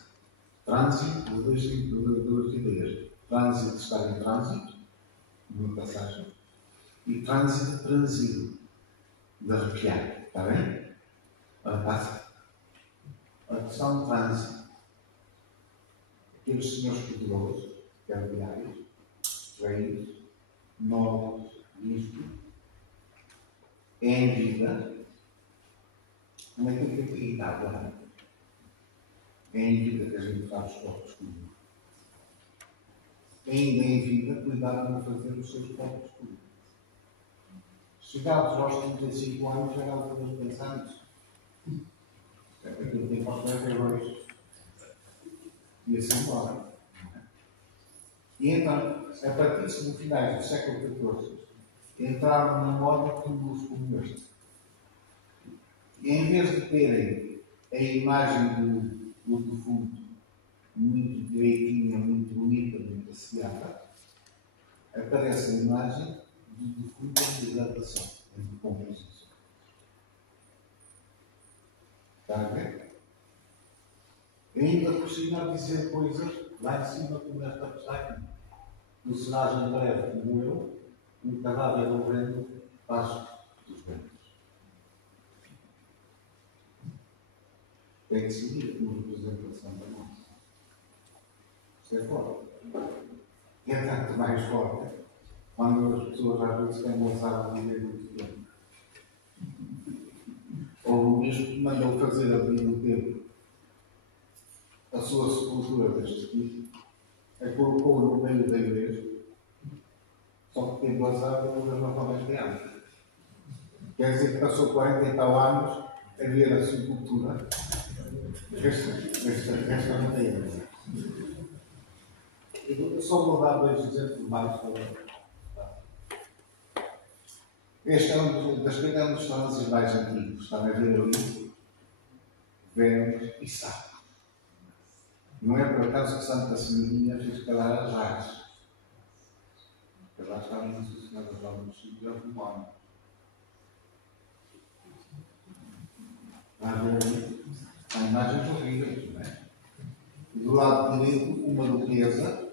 Trânsito de duas ideias. Trânsito de estar em trânsito, numa passagem, e trânsito, transido, de arrepiar. Está bem? Ora, passa. A questão de trânsito. Aqueles senhores poderosos, ferroviários, reis, nobres, isto, é em vida. Não é que irritar agora. É em vida que a gente faz os próprios cultos. Ainda em vida, cuidar de não fazer os seus próprios cultos. Chegados aos 35 anos, já não podemos pensar nisso. É aquilo que tem para os 42. E assim embora. E então, a partir do finais do século XIV, entraram numa moda como este. E em vez de terem a imagem do defunto muito direitinha, muito bonita, muito assediada, aparece a imagem do defunto em hidratação, em decomposição. Está a ver? Ainda por cima dizer coisas lá em cima, como esta que está aqui. Tu serás em breve, como eu, um cadáver horrendo abaixo dos ventos. Tem que seguir como representação da nossa. Isto é forte. E é tanto mais forte quando as pessoas às vezes têm lançado a viver muito bem. Ou o mesmo que mandou fazer a vida do tempo a sua sepultura deste tipo, a colocou no meio da igreja, só que teve azar de uma nova criança. Quer dizer que passou 40 e tal anos a ver a sepultura desta maneira. Eu só vou dar 2 exemplos mais para. Este é um dos transes mais antigos. Está a ver ali? Vênus e Sá. Não é por acaso que Santa Senhorinha fez calar as águas. Porque lá estavam associadas ao município ao demónio. Está a ver ali? Há imagens horríveis, não é? E do lado direito, uma duquesa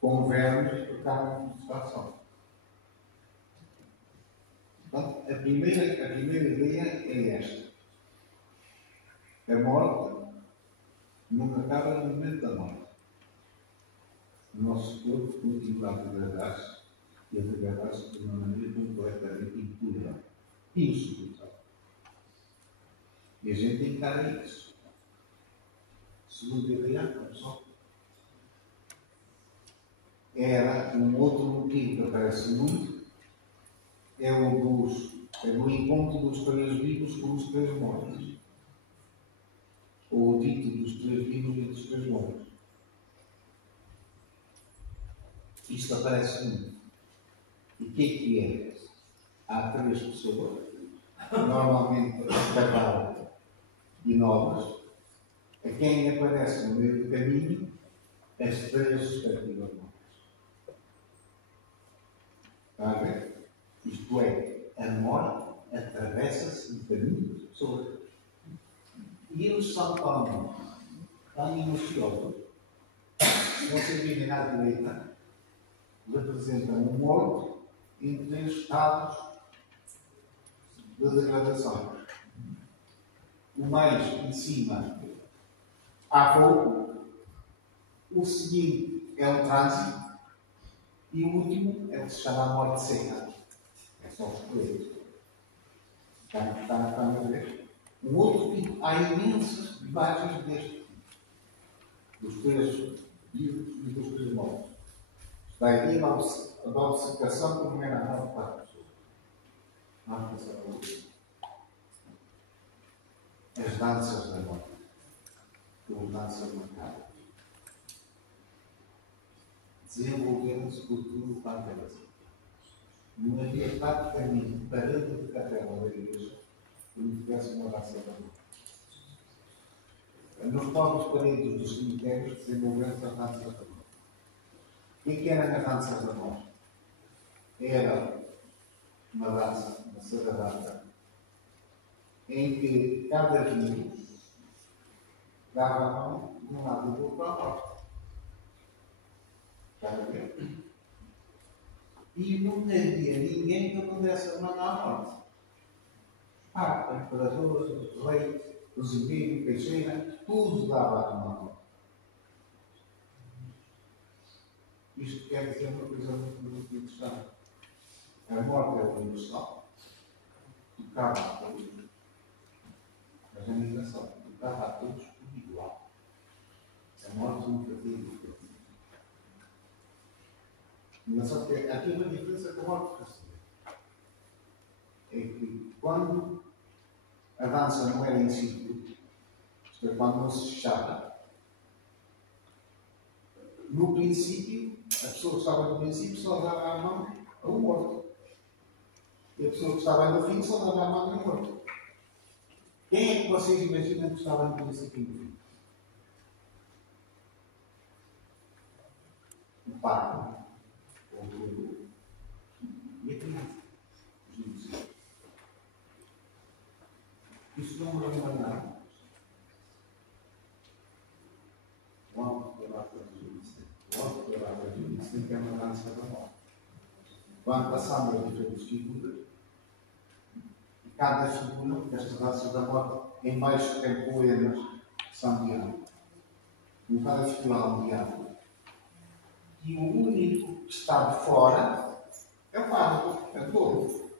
com Vênus por cá de situação. Portanto, a primeira ideia é esta. A morte não acaba no momento da morte. O nosso corpo continua a degradar-se e a degradar-se de uma maneira completamente impura, insuportável. E a gente encara isso. Segundo ideia, só. Era um outro motivo que aparece muito, é do encontro dos 3 vivos com os 3 mortos. Ou o dito dos 3 vivos e dos 3 mortos. Isto aparece muito. E o que é? Há 3 pessoas, normalmente casal e novas, a quem aparece no meio do caminho as 3 respectivas mortes. Está a ver? Isto é, a morte atravessa-se no caminho das pessoas. E eles são tão minuciosos. Se vocês virem à direita, representam um morto em 3 estados de degradação. O mais em cima há fogo, o seguinte é o trânsito e o último é o que se chama a morte seca. É só os coelhos. Está a ver? Um outro tipo, há imensas imagens deste tipo. Dos 3 vivos e dos 3 mortos. Daí a obcecação como era a maior parte das pessoas. Vamos passar para o último. As danças da morte. Como danças marcadas. Desenvolveram-se por tudo para a cabeça. Não havia praticamente parede de capela da igreja que não tivesse uma dança da morte. Nos próprios parentes dos cemitérios desenvolveram-se as danças da morte. O que eram as danças da morte? Era uma dança, uma sarabanda, em que cada vivo dava a mão de um lado do outro para a morte. Está a ver? E não havia ninguém que pudesse mandar a morte. O imperador, o rei, o Zimbido, Peixeira, tudo dava a morte. Isto quer dizer uma coisa muito interessante. A morte é universal. Tocava a todos. Mas a migração tocava a todos por igual. A morte nunca fazia diferença. Mas só que aqui uma diferença com a morte recebeu. É que quando a dança não era em círculo, isto é, quando não se fechava, no princípio, a pessoa que estava no princípio só dava a mão a um morto. E a pessoa que estava no fim só dava a mão a um morto. Quem é que vocês imaginam que estava no princípio e no fim? O Papa. E a criança. Isto não é uma nada. O alto pela tem que é uma dança da morte. Quando passamos a diferentes figuras, e cada figura destas danças da morte, em baixo tem poemas que são diários. Em cada figura há um diário. E o único que está de fora é o padre, é o povo.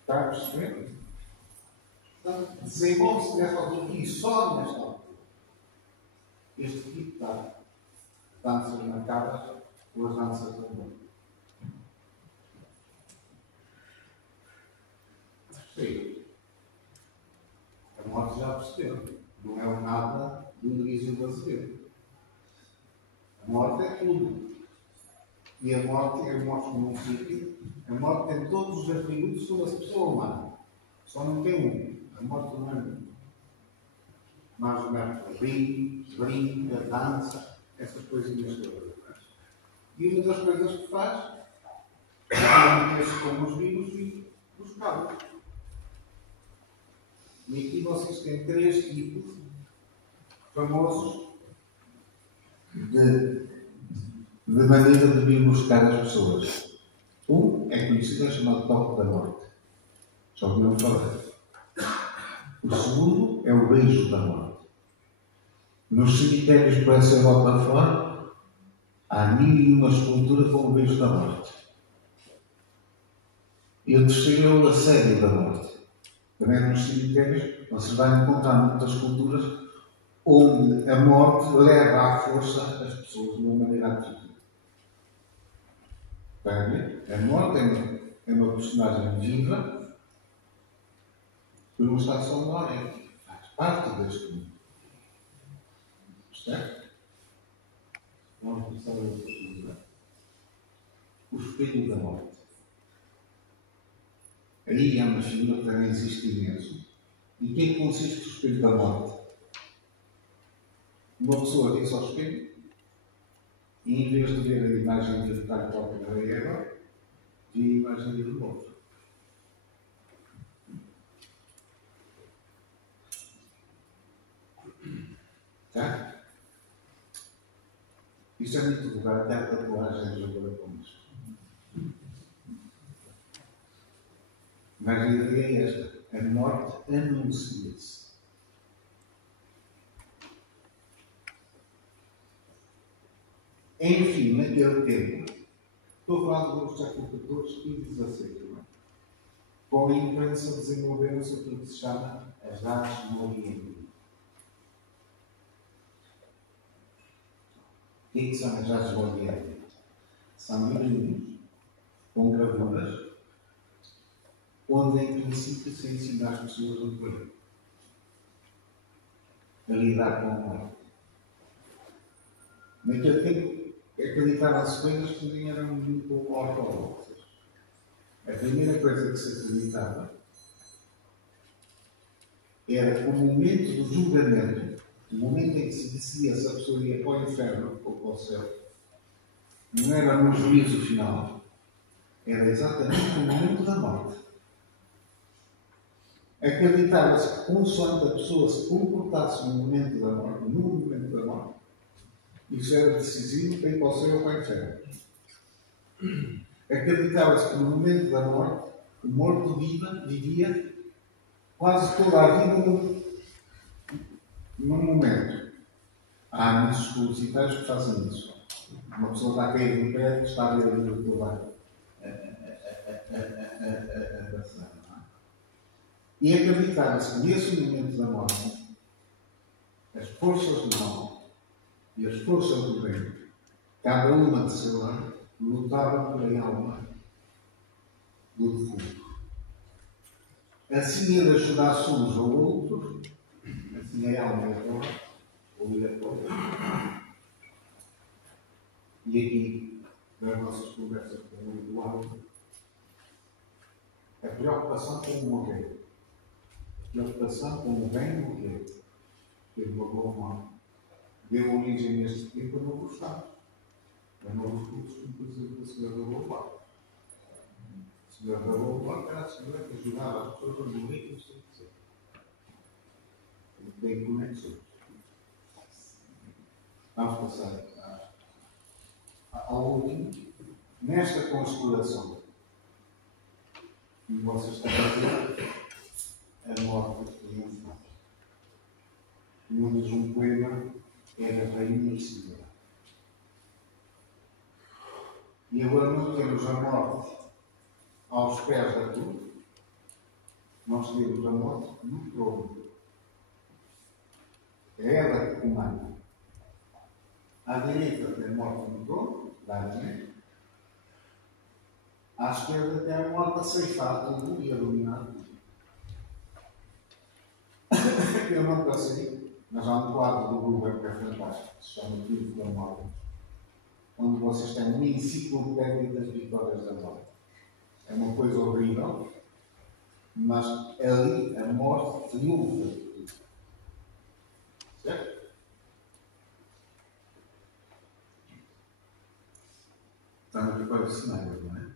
Está a perceber? Portanto, desenvolve-se nesta altura e só nesta altura. Este tipo de danças marcadas com as danças da morte. Terceiro, a morte já percebeu. Não é o nada do Luís brasileiro. A morte é tudo. E a morte, eu mostro num sítio, a morte tem todos os atributos sobre a pessoa humana. Só não tem um. A morte não é um. Mas o médico ri, brinca, dança, essas coisinhas todas. E uma das coisas que faz é meter-se com os vivos e os cabos. E aqui vocês têm três tipos famosos de maneira de vir buscar as pessoas. Um é conhecido, é chamado toque da morte. Só que não falei. O segundo é o beijo da morte. Nos cemitérios por essa Europa fora, há 1001 esculturas com o beijo da morte. E o terceiro é o assédio da morte. Também nos cemitérios vocês vão encontrar muitas esculturas onde a morte leva à força as pessoas de uma maneira ativa. A morte é uma personagem viva que não está só lá, faz parte deste mundo. Certo? Vamos começar a ver o espelho da morte. Aí há uma figura que também existe imenso. E quem consiste o espelho da morte? Uma pessoa diz ao espelho e, em vez de ver a imagem de estar própria da Eva, vê a imagem do outro. Tá? Isto é muito vulgar, até a tatuagem agora com isto. Mas a ideia é esta: a morte anuncia-se. Enfim, naquele tempo, estou a falar do século XIV e XVI, com a imprensa desenvolveram-se aquilo que se chama as artes do Oriente. O que são as artes do Oriente? São livrinhos com gravuras, onde em princípio se ensina às pessoas a correr, a lidar com a morte. Naquele tempo, acreditava-se coisas que nem eram muito ortodoxas. A primeira coisa que se acreditava era o momento do julgamento, o momento em que se decidia se a pessoa ia para o inferno ou para o céu. Não era no juízo final, era exatamente o momento da morte. Acreditava-se que, consoante a pessoa se comportasse no momento da morte, isso era decisivo para ir para o céu ou para o inferno. Acreditava-se que no momento da morte, o morto vivia quase toda a vida num momento. Há muitos publicitários que fazem isso. Uma pessoa está a cair no pé, está a ver a vida toda a passar. Não é? E acreditava-se que nesse momento da morte, as forças do mal e as forças do bem, cada uma de seu lado, lutavam pela alma do defunto. Assim ele ajudasse uns ao outro, assim a alma ia para lá, ou ia para lá. E aqui, nas nossas conversas com o Eduardo, a preocupação com o morrer, a preocupação com o bem morrer, teve uma boa mão, deu origem neste tipo a novos estados, a novos cultos, como por exemplo a senhora da Boa Parte. A senhora da Boa Parte era a senhora que ajudava as pessoas a morrer com o seu dizer. Ele tem conexões. Vamos passar ao último. Nesta constelação, e vocês estão a ver a morte dos triunfantes. Tínhamos um poema que era Rainha e Senhora. E agora não temos a morte aos pés da cruz, nós temos a morte no trono. É ela que comanda. À direita tem a morte no trono, da direita. À esquerda tem a morte a ceifar tudo e a dominar tudo. Eu não passei, mas há um quadro do Google que é fantástico, que se chama Triunfo da Morte, onde vocês têm uma enciclopédia das vitórias da morte. É uma coisa horrível, mas ali a morte triunfa de tudo. Certo? Estamos aqui para o cenário, não é?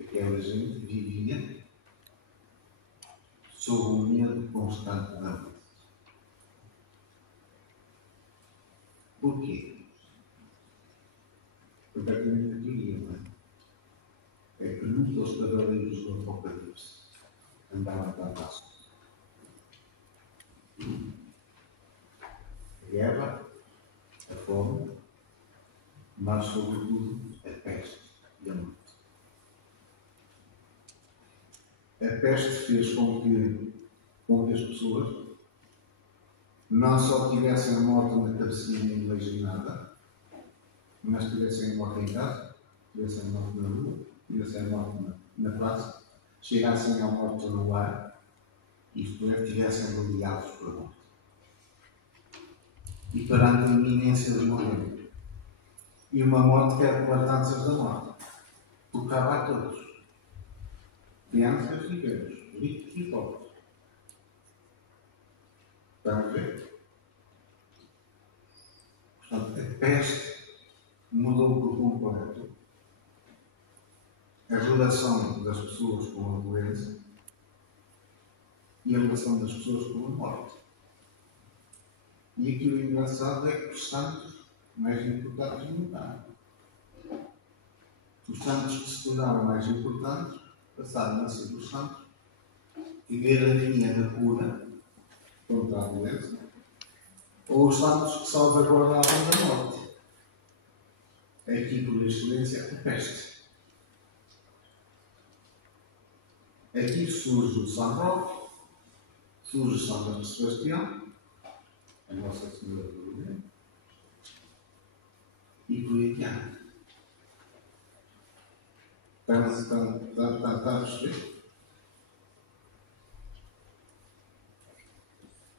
Aquela gente vivia sob o medo constante da morte. Porquê? Porque é que eu me diria, não é? É que nunca os cavaleiros do Apocalipse andavam para passo. A guerra, a fome, mas sobretudo a peste e a morte. A peste fez com que as pessoas não só tivessem a morte na cabeceira imaginada, mas tivessem a morte em casa, tivessem a morte na rua, tivessem a morte na praça, chegassem à morte no ar, isto é, tivessem rodeados por a morte. E perante a iminência de morrer. E uma morte que era quartanças da morte. Tocava a todos. Crianças e velhos, ricos e pobres. Estão a ver? Portanto, a peste mudou por completo a relação das pessoas com a doença e a relação das pessoas com a morte. E aquilo engraçado é que os santos mais importantes mudaram. Os santos que se tornaram mais importantes passaram a ser os santos que garantiam a cura contra a doença, ou os santos que salvaguardavam da morte. Aqui, por excelência, a peste. Aqui surge o São Roque, surge o São Sebastião, a Nossa Senhora do Lourdes, e por aí adiante. Está a perceber?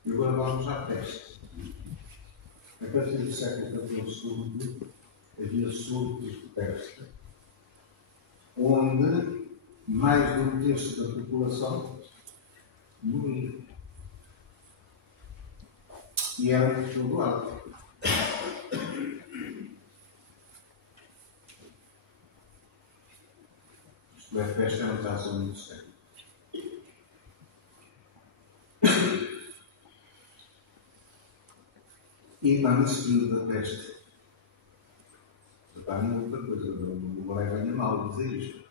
E agora vamos à peste. A partir do século XIV, havia surtos de peste, onde mais de um terço da população morria. E era muito doado. Isto é, peste era já só muito sério. E então, nesse período da peste, também outra coisa, não levem a mal dizer isto.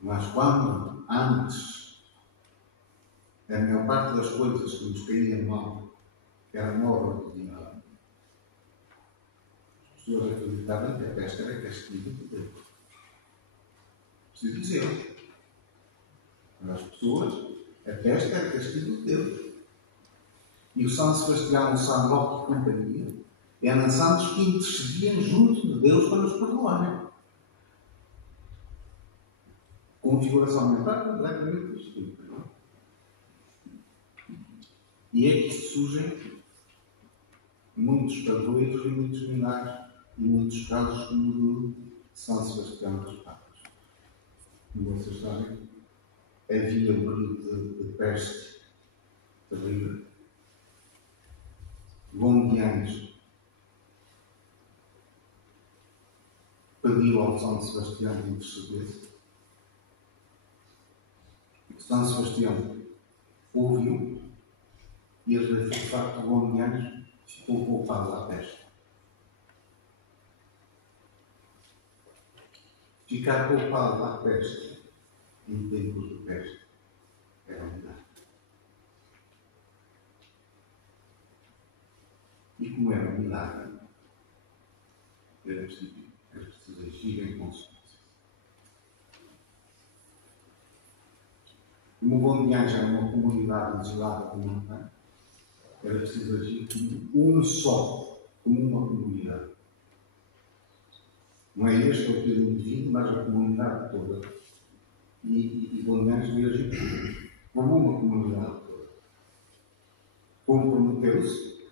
Mas quando antes a maior parte das coisas que nos caíam mal eram obra de diabo, as pessoas acreditavam que a pesca era castigo de Deus. Preciso dizer. Para as pessoas, a pesca era castigo de Deus. E o São Sebastião, o São Roque e companhia eram santos que intercediam junto de Deus para nos perdoarem. Configuração mental completamente distinta. E é que surgem muitos padroeiros e muitos milagres e muitos casos como o de São Sebastião das Patas. Como vocês sabem, havia um período de peste terrível. Longuianos pediu ao São Sebastião de intercedesse. São Sebastião ouviu e de facto Longuianos ficou poupado à peste. Ficar poupado à peste em tempos de peste era um milagre. E como era um milagre, era preciso agir em consequência. Como Longuianos era uma comunidade isolada de montanha, era preciso agir como um só, como uma comunidade. Não é este o que eu divino, mas a comunidade toda. E Longuianos devia agir como uma comunidade toda. Comprometeu-se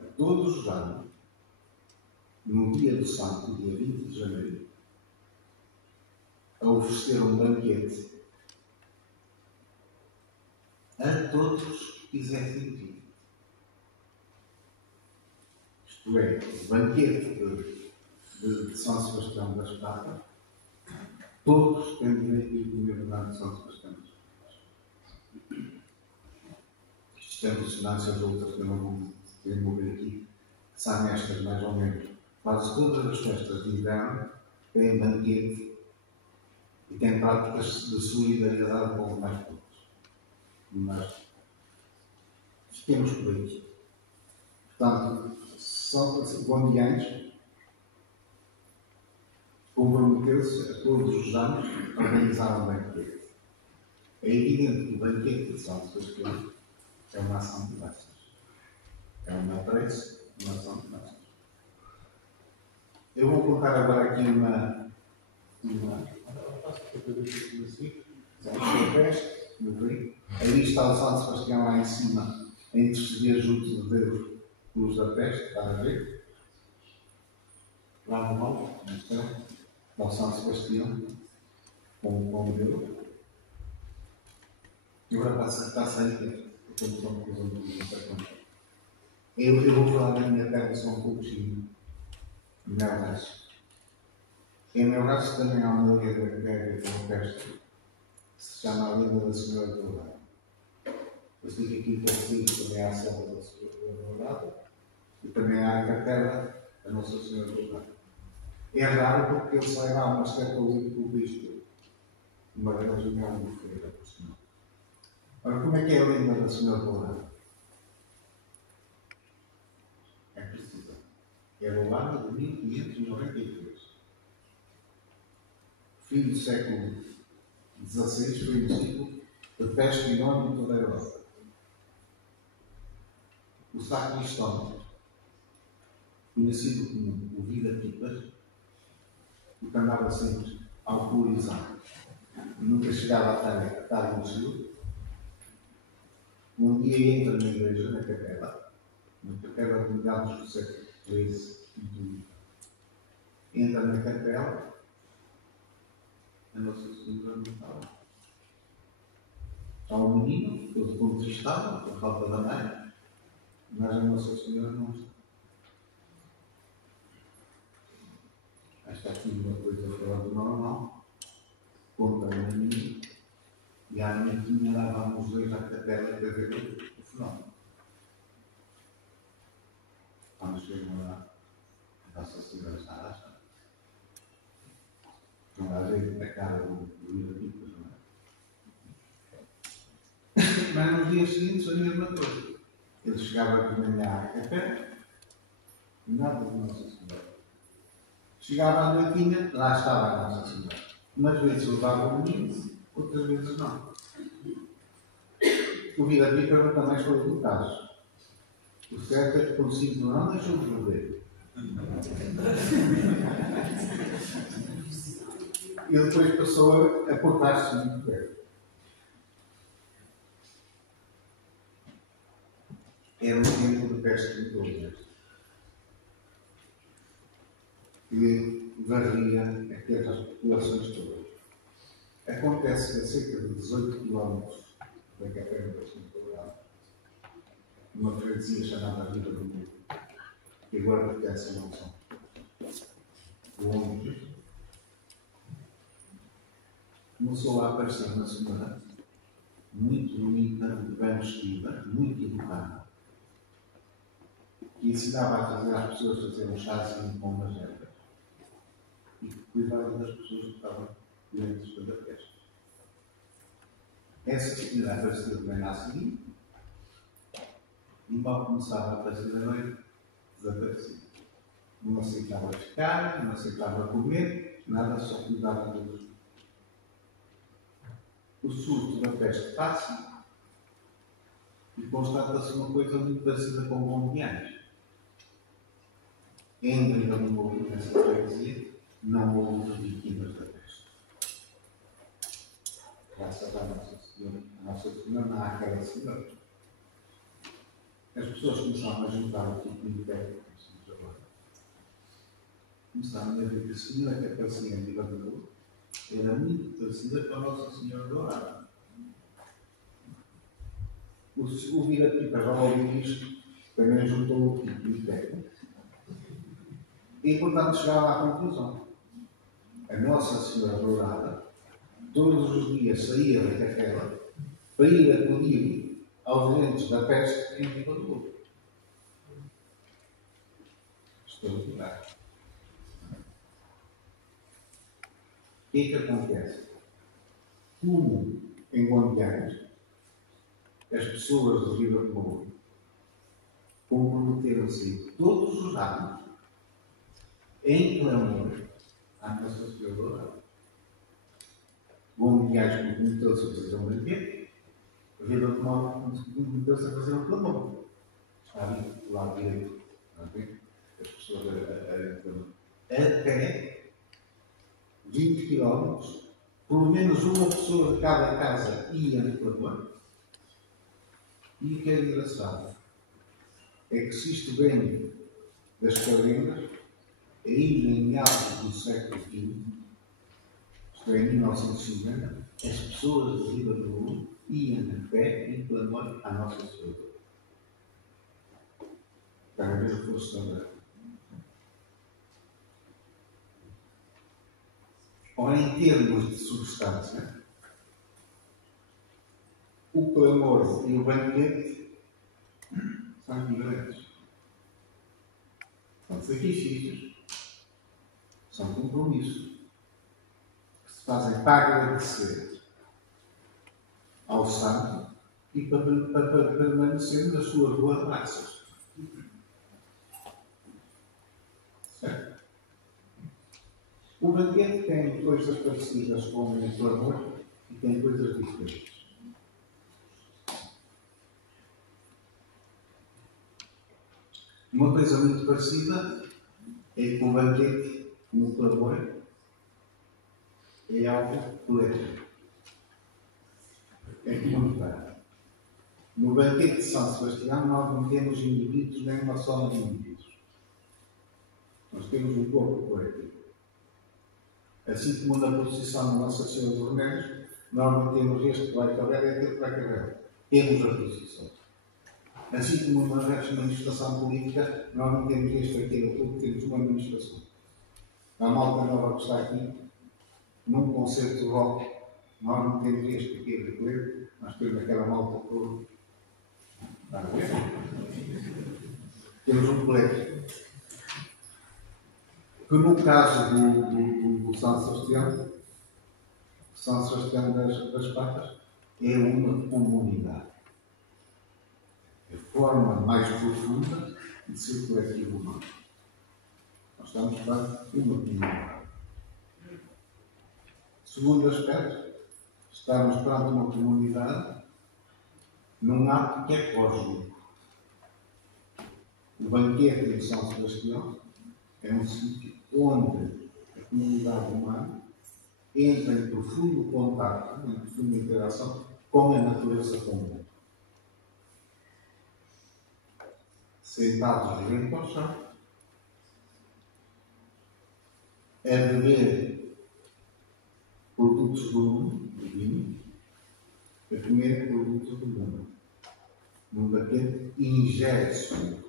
a todos os anos, no dia do Santo, dia 20 de janeiro, a oferecer um banquete a todos que quisessem vir. Isto é, o banquete de São Sebastião das Patas, todos têm direito de comer o nome de São Sebastião das Patas. Isto tem ressonâncias outras que eu não vou desenvolver aqui, que são estas mais ou menos. Quase todas as festas de inverno têm banquete e têm práticas de solidariedade com os mais pobres. Mas fiquemos por aqui. Portanto, são Longuianos comprometeu-se a todos os anos a organizar um banquete. É evidente que o banquete de São Sebastião é uma ação de graças. É uma prece, uma ação de graças. Eu vou colocar agora aqui uma ali está o São Sebastião lá em cima a interceder junto de Deus pelos da peste, está a ver? Lá no alto, está o São Sebastião com Deus. E agora está a sair, como são coisas muito. Eu vou falar da minha terra só um pouquinho. Melgaço. Em Melgaço também há uma guerra com a peste que se chama a Língua da Senhora Dourada. Eu sei que aqui em Torres também há a Selva da Senhora Dourada e também há a Capela da Nossa Senhora Dourada. É raro porque ele sai lá uma certa coisa do Cristo. Uma delas é uma albufeira, por sinal. Ora, como é que é a Língua da Senhora Dourada? É precisa. É roubada de 1593. Fim do século XVI foi um ciclo de peste enorme em toda a Europa. O sacristão, conhecido como o Vida-Pipas, que andava sempre alcoolizado, nunca chegava a estar no Senhor, um dia entra na igreja, na capela de meados do século XIII, entra na capela, a Nossa Senhora não estava. Está um menino, todo contristado, por falta da mãe, mas a Nossa Senhora não está. Está aqui uma coisa fora do normal, conta a menina, e à menina levamos dois à capela para ver o fenómeno. Quando chegam lá, a Nossa Senhora está lá. Não há jeito na cara do Vila-Pipas, não é? Mas nos dias seguintes a mesma coisa. Ele chegava de manhã a café, nada de Nossa Senhora. Chegava à noitinha, lá estava a Nossa Senhora. Umas vezes levava o menino, outras vezes não. O Vila-Pipas também foi do caso. O certo é que por 5 não deixou de beber. E depois passou a portar-se muito bem. Era um tempo de peste de todas. Que varria aquelas populações todas. Acontece que a cerca de 18 km da Capela da Cintura, numa freguesia chamada Vila do Mundo, que agora pertence a Monção, o ônibus começou a aparecer uma senhora muito bonita, bem vestida, muito educada, que ensinava a fazer às pessoas a fazer um chazinho com umas ervas e que cuidava das pessoas que estavam doentes da peste. Essa senhora apareceu bem na seguinte e mal começava a aparecer da noite, desaparecia. Não aceitava ficar, não aceitava comer, nada, só cuidava dos outros. O surto da peste passa e constata-se uma coisa muito parecida com o Bombeares. Ainda não houve nessa freguesia, não houve vítimas da peste. Graças à Nossa Senhora. A Nossa Senhora não há aquela senhora. As pessoas começaram a juntar o tipo de pé, começaram a ver que a senhora que aparecia em Vila do Mundo era muito parecida com a Nossa Senhora Dourada. O Vila-Pipas, já ouviu isto, também juntou o tipo de pé. E, portanto, chegava à conclusão. A Nossa Senhora Dourada, todos os dias saía da capela para ir acudir aos doentes da peste em Vila do Mundo. Estou a curar. O que é que acontece? Como em Gondianes, as pessoas do Vila do Mundo comprometeram-se todos os anos em clamor à Nossa Senhora Dourada. Gondianes comprometeu-se a fazer um banquete, a Vila do Mundo comprometeu-se a fazer um clamor. Está ali, do lado direito, as pessoas a clamor. Até 20 km, pelo menos uma pessoa de cada casa ia no clamor. E o que é engraçado é que se isto vem das calendas, ainda em meados do século XX, isto é, em 1950, as pessoas de Vila do Mundo iam a pé em clamor à Nossa Senhora. Cada vez que fosse também. Ora, em termos de substância, o clamor e o banquete são equivalentes. São sacrifícios, são compromissos que se fazem para agradecer ao santo e para permanecer nas suas boas graças. Certo? O banquete tem coisas parecidas com o clamor e tem coisas diferentes. Uma coisa muito parecida é que o banquete, no clamor, é algo coletivo. É comunitário. No banquete de São Sebastião, nós não temos indivíduos nem uma soma de indivíduos. Nós temos um corpo coletivo. Assim como na procissão de Nossa Senhora dos Remédios, nós não temos este que vai caber e aquele que vai caber. Temos a procissão. Assim como na manifestação política, nós não temos este, aquele, outro, temos uma manifestação. A malta nova que está aqui, num concerto de rock, nós não temos este, aquele, nós temos aquela malta toda. Está a ver? Temos um coletivo. que no caso do São Sebastião das Patas é uma comunidade. É a forma mais profunda de ser coletivo humano. Nós estamos perante uma comunidade. Segundo aspecto, estamos perante uma comunidade num ato que é cósmico. O banquete de São Sebastião é um sítio onde a comunidade humana entra em profundo contacto, em profunda interação com a natureza comum. Sentados rente ao chão, a beber produtos do mundo, do vinho, a comer produtos do mundo. Num banquete ingere-se.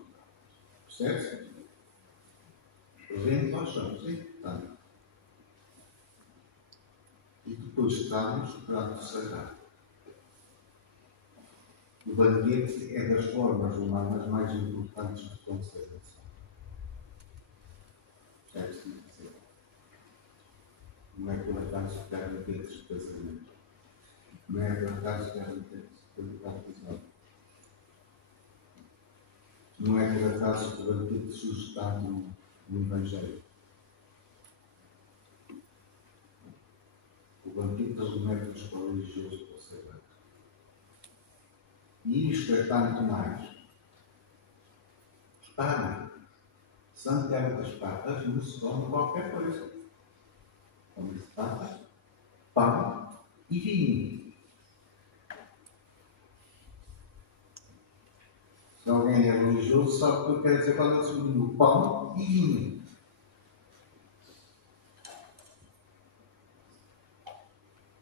Percebe-se? Rente ao chão, sim? Tá. E depois estamos perante o sagrado. O banquete é das formas humanas mais importantes de consagração. Percebe-se dizer? Não é por acaso que há banquetes de casamento. Não é por acaso que há banquetes de batizado. Não é por acaso que o banquete surge no Evangelho. O banquete remete-nos para o religioso, para o sagrado. E isto é tanto mais. Reparem, Santiago das Patas não se toma qualquer coisa. Come-se patas, pão e vinho. Se alguém é religioso, sabe o que eu quero dizer quando eu digo pão e vinho.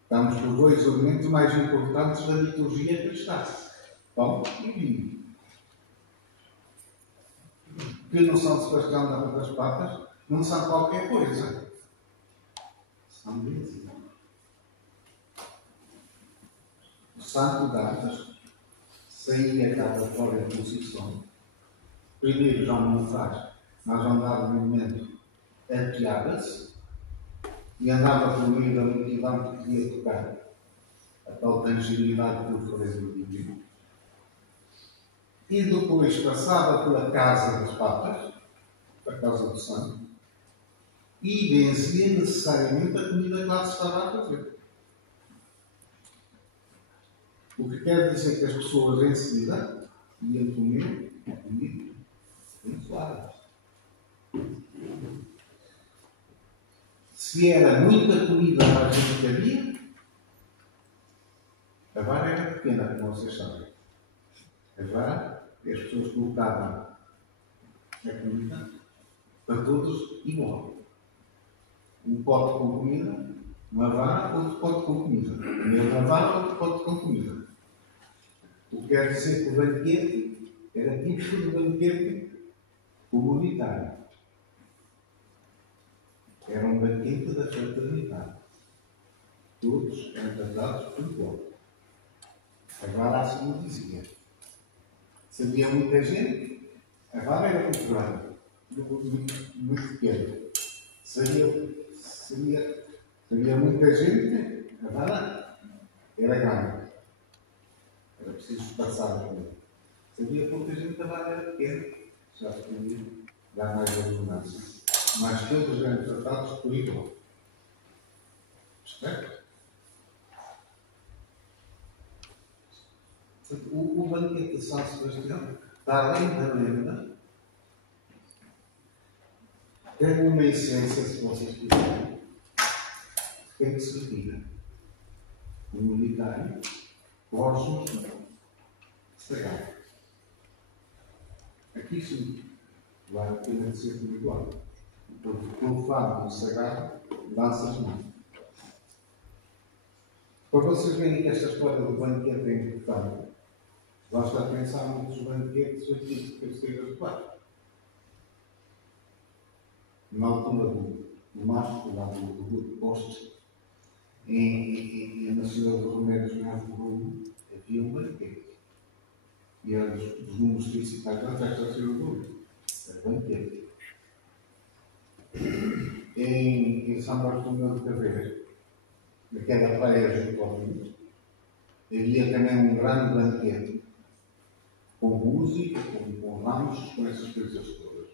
Estamos por dois elementos mais importantes da liturgia cristã: pão e vinho. Que no São Sebastião das Patas não são qualquer coisa. São bênçãos. O Santo Datas saía cá da fora da procissão. Primeiro já não faz, mas andava no momento ateava-se e andava por meio da multidão que queria tocar a tal tangibilidade que eu falei do divino. E depois passava pela casa das patas, a casa do santo, e vencia necessariamente a comida que lá se estava a fazer. O que quer dizer que as pessoas em seguida iam comer comida abençoada. Se era muita comida para a gente que havia, a vara era pequena, como vocês sabem. A vara, as pessoas colocavam a comida para todos igual. Um pote com comida, uma vara, outro pote com comida. Uma vara, outro pote com comida. O que quer dizer que o banquete era tipo de banquete comunitário. Era um banquete da fraternidade. Todos eram tratados por igual. Agora assim o dizia. Se havia muita gente, a vara era muito grande, muito pequena. Se havia muita gente, a vara era grande. Era preciso passar por ela. Se havia pouca gente, a vara era pequena. Já se podia dar mais abundância. Mas todos eram tratados por igual. Certo? O banquete de São Sebastião, para além da lenda, tem uma essência, se vocês quiserem, tem que se retira. Comunitário, cosmos, sagrado. Aqui sim, vai a pena de ser tudo igual. Porque pelo fato do sagrado, dá-se as mãos. Para vocês verem que esta história do banquete é importante, basta pensar nos banquetes antigos que eu do pai. Na altura do mastro, lá do poste, na Senhora dos Remédios, na Rua, havia um banquete. E era dos números principais da festa da Senhora do Rui. Era banquete. em São Bartolomeu de Caveira, naquela praia junto ao rio, havia também um grande banquete, com música, com ramos, com essas coisas todas.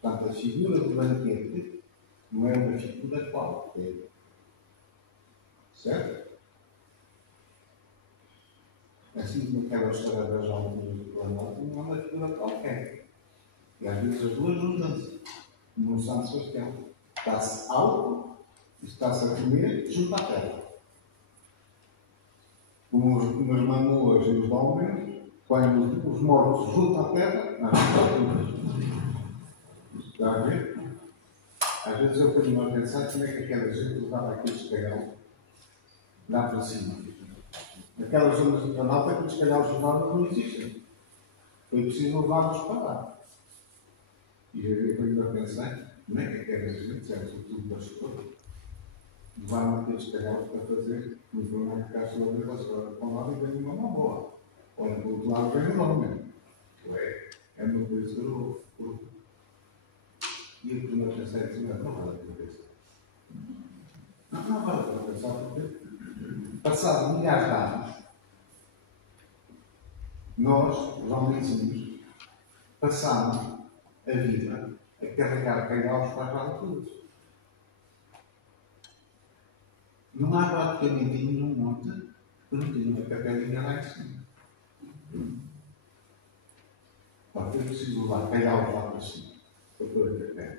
Portanto, a figura do banquete não é uma figura qualquer. Certo? Assim como aquela história das alturas do planalto, não é uma figura qualquer. E às vezes as duas juntam-se. No Santo Sebastião. Está-se alto e está-se a comer junto à terra. Como as mamoas e os dolmenos, quando os mortos junto à terra, nas alturas. Está a ver? Às vezes eu ponho-me a pensar como é que aquela gente levava aquele escagão lá para cima. Aquelas zonas de planalto é que os escalhaus levados não existem. Foi preciso levá-los para lá. E eu ponho-me a pensar como é que aquela gente, certo, tudo pastor, levaram aqueles escalhaus para fazer no jornal de Castro da Vassoura para lá e vem uma boa. Olha, do outro lado vem o nome. É uma coisa do e eu ponho-me a pensar assim, não vale a cabeça. Não vale a pensar porque, passado milhares de anos, nós, os homenzinhos, passamos a vida a carregar caiaus para as alturas. Não há praticamente nenhum monte que não tenha uma capelinha lá em cima. Porque eu preciso levar caiaus lá para cima, para pôr a capela.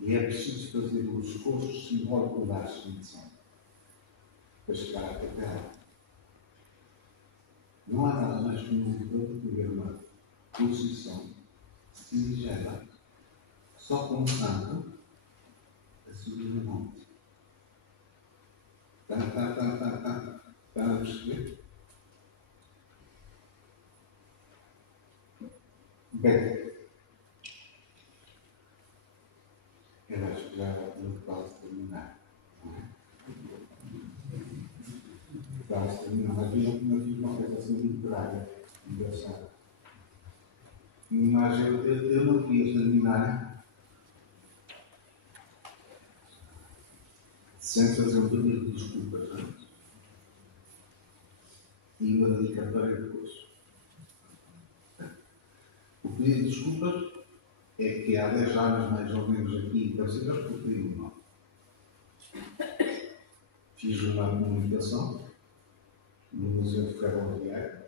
E é preciso fazer o esforço simbólico da ascensão para chegar à capela. Não há nada mais comunicador do que uma posição singela, só com o santo a subir no monte. Está a perceber? Bem, eu acho que já não quase terminar. Não é? Quase terminar. Mas eu fiz uma coisa assim literária, engraçada. Mas eu não queria terminar sem fazer um pedido de desculpas antes. E uma dedicatória depois. O pedido de desculpas é que há 10 anos, mais ou menos, aqui em Brasileiro, eu fui o nome. Fiz uma comunicação no Museu de Ferroviário.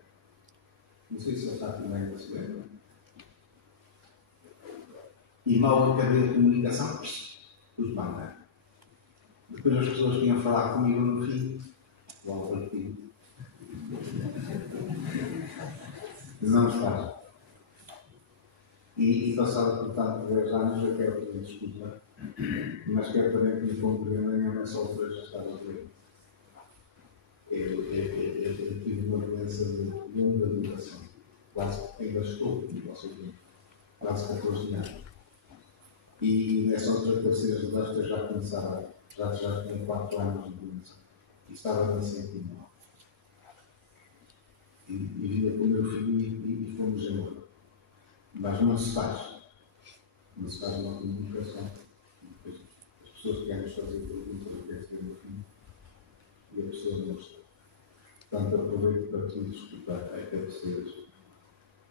Não sei se a Fátima ainda se lembra. E mal acabei a comunicação, pus para depois as pessoas vinham falar comigo no fim. Volto aqui. Não está. E passado, portanto, 10 anos, eu quero pedir desculpa, mas quero também que me compreendam nessa altura já estava doente. Eu tive uma doença de longa duração, quase ainda estou, como vocês veem, quase 14 anos. E nessa outra terceira gesta já começava, já tinha 4 anos de doença, e estava a sentir mal. E vinha com o meu filho e fomos embora. Mas não se faz. Não se faz uma comunicação. As pessoas querem fazer perguntas do que é que tem no fim e a pessoa não está. Portanto, aproveito para te desculpar a cabeceiras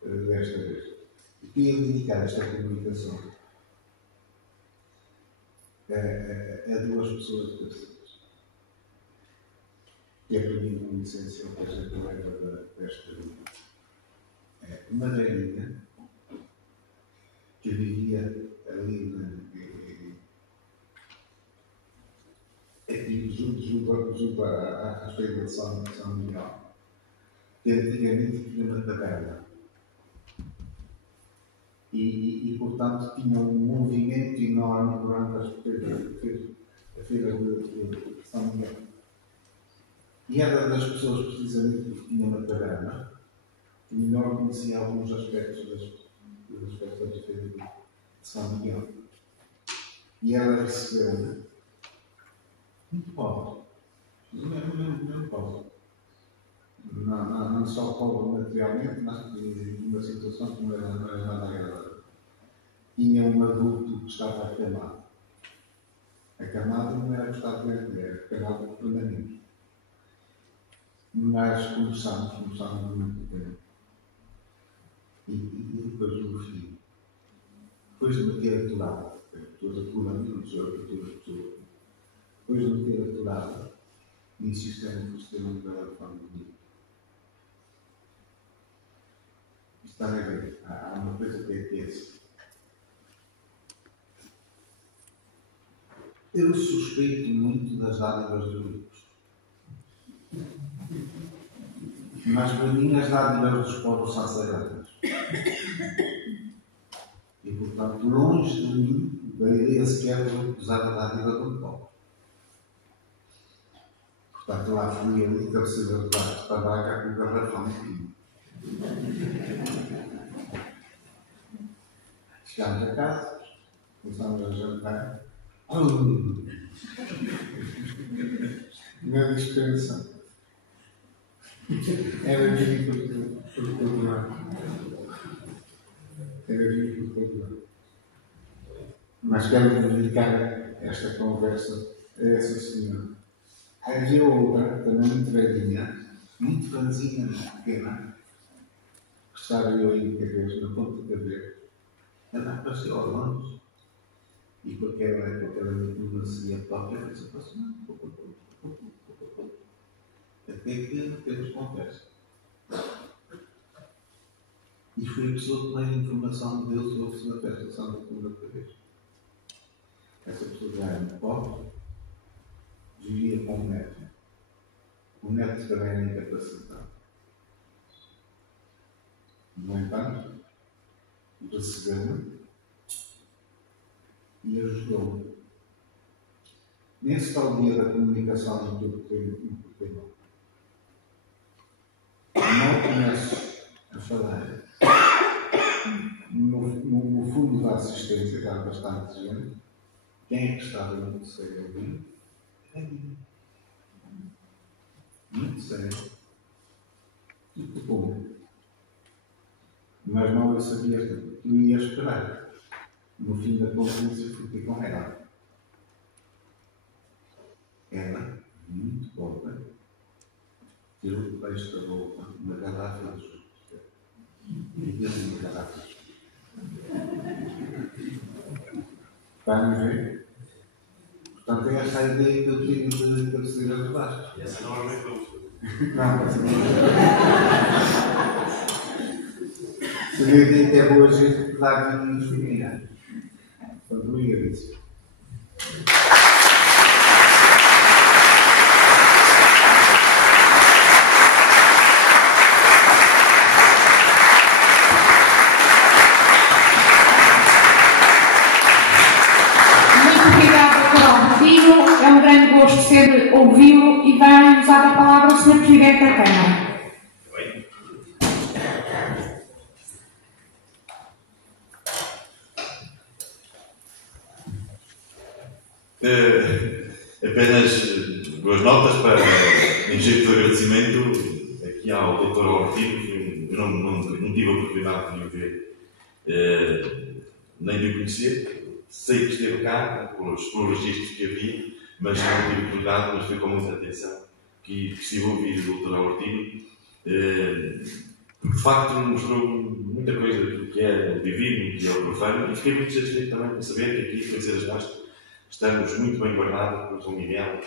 desta vez. E queria dedicar esta comunicação a duas pessoas de cabeceiras. Que é para mim uma essencial que a gente leva desta vida. Uma velhinha que vivia ali aqui junto à feira de São Miguel, que antigamente tinha uma taberna. E, portanto, tinha um movimento enorme durante a feira de São Miguel. E era das pessoas, precisamente, que tinha uma taberna, que melhor conhecia alguns aspectos das festas da feira de São Miguel. E ela recebeu muito pobre. Muito pobre. Não só pobre materialmente, mas de uma situação que não era nada agradável. tinha um adulto que estava a queimar. A queimada não era gostar de ver, era queimada permanente. Mas começámos muito bem. E depois no fim, depois de me ter aturado, toda a cura, depois de me ter aturado, insistiram por ter um telefone comigo. Está a ver? Há uma coisa que é esse. Eu suspeito muito das dádivas dos ricos. Mas para mim as dádivas dos pobres são sagradas. E portanto, longe de mim da ideia sequer de usar a dádiva do pobre. Portanto, lá fui ali, cabeceira de baixo para vaca com o garrafão de vinho. Chegámos a casa, começámos a jantar. Na dispensa. Era vinho por todo lado. Era vinho por todo lado. Mas quero dedicar esta conversa a essa senhora. Havia outra, também muito velhinha, muito franzina, muito pequena, que estava eu em cabeça, na ponta da cabeça. Ela apareceu ao longe. E com aquela diplomacia própria, ela se aproximou. Até que temos conversa. E foi a pessoa que deu a informação de Deus sobre a sua manifestação da segunda vez. Essa pessoa já era muito pobre, vivia com um neto. O neto também era incapacitado. No entanto, recebeu-me e ajudou-me. Nesse tal dia da comunicação do pequeno, não começo a falar. No fundo da assistência, que era bastante gente, quem é que estava muito sério ali? É mim. Muito sério. Muito bom. Mas não eu sabia que eu ia esperar. No fim da conferência, fiquei com ela. Ela, muito pobre, tirou o peixe da boca uma garrafa de suco. E deu-me uma garrafa de suco. Está a me ver? Portanto, é essa a ideia que eu tenho de cabeceira de baixo. Essa não é bem para você. Não, mas seria a ideia que é boa gente que dá caminhos familiares. Portanto, não ia disso. É um grande gosto sempre ouvi-lo e vai usar a palavra o Sr. Presidente da Câmara. Apenas duas notas para em jeito de agradecimento aqui ao Dr. Albertino. Eu não tive a oportunidade de o ver, nem de o conhecer. Sei que esteve cá, pelos registros que havia, mas não tive a oportunidade, mas foi com muita atenção que estive a ouvir o Dr. Albertino, porque de facto mostrou muita coisa do que é o divino, do que é o profano, e fiquei muito satisfeito também por saber que aqui, em Cabeceiras de Basto, estamos muito bem guardados pelo São Miguel,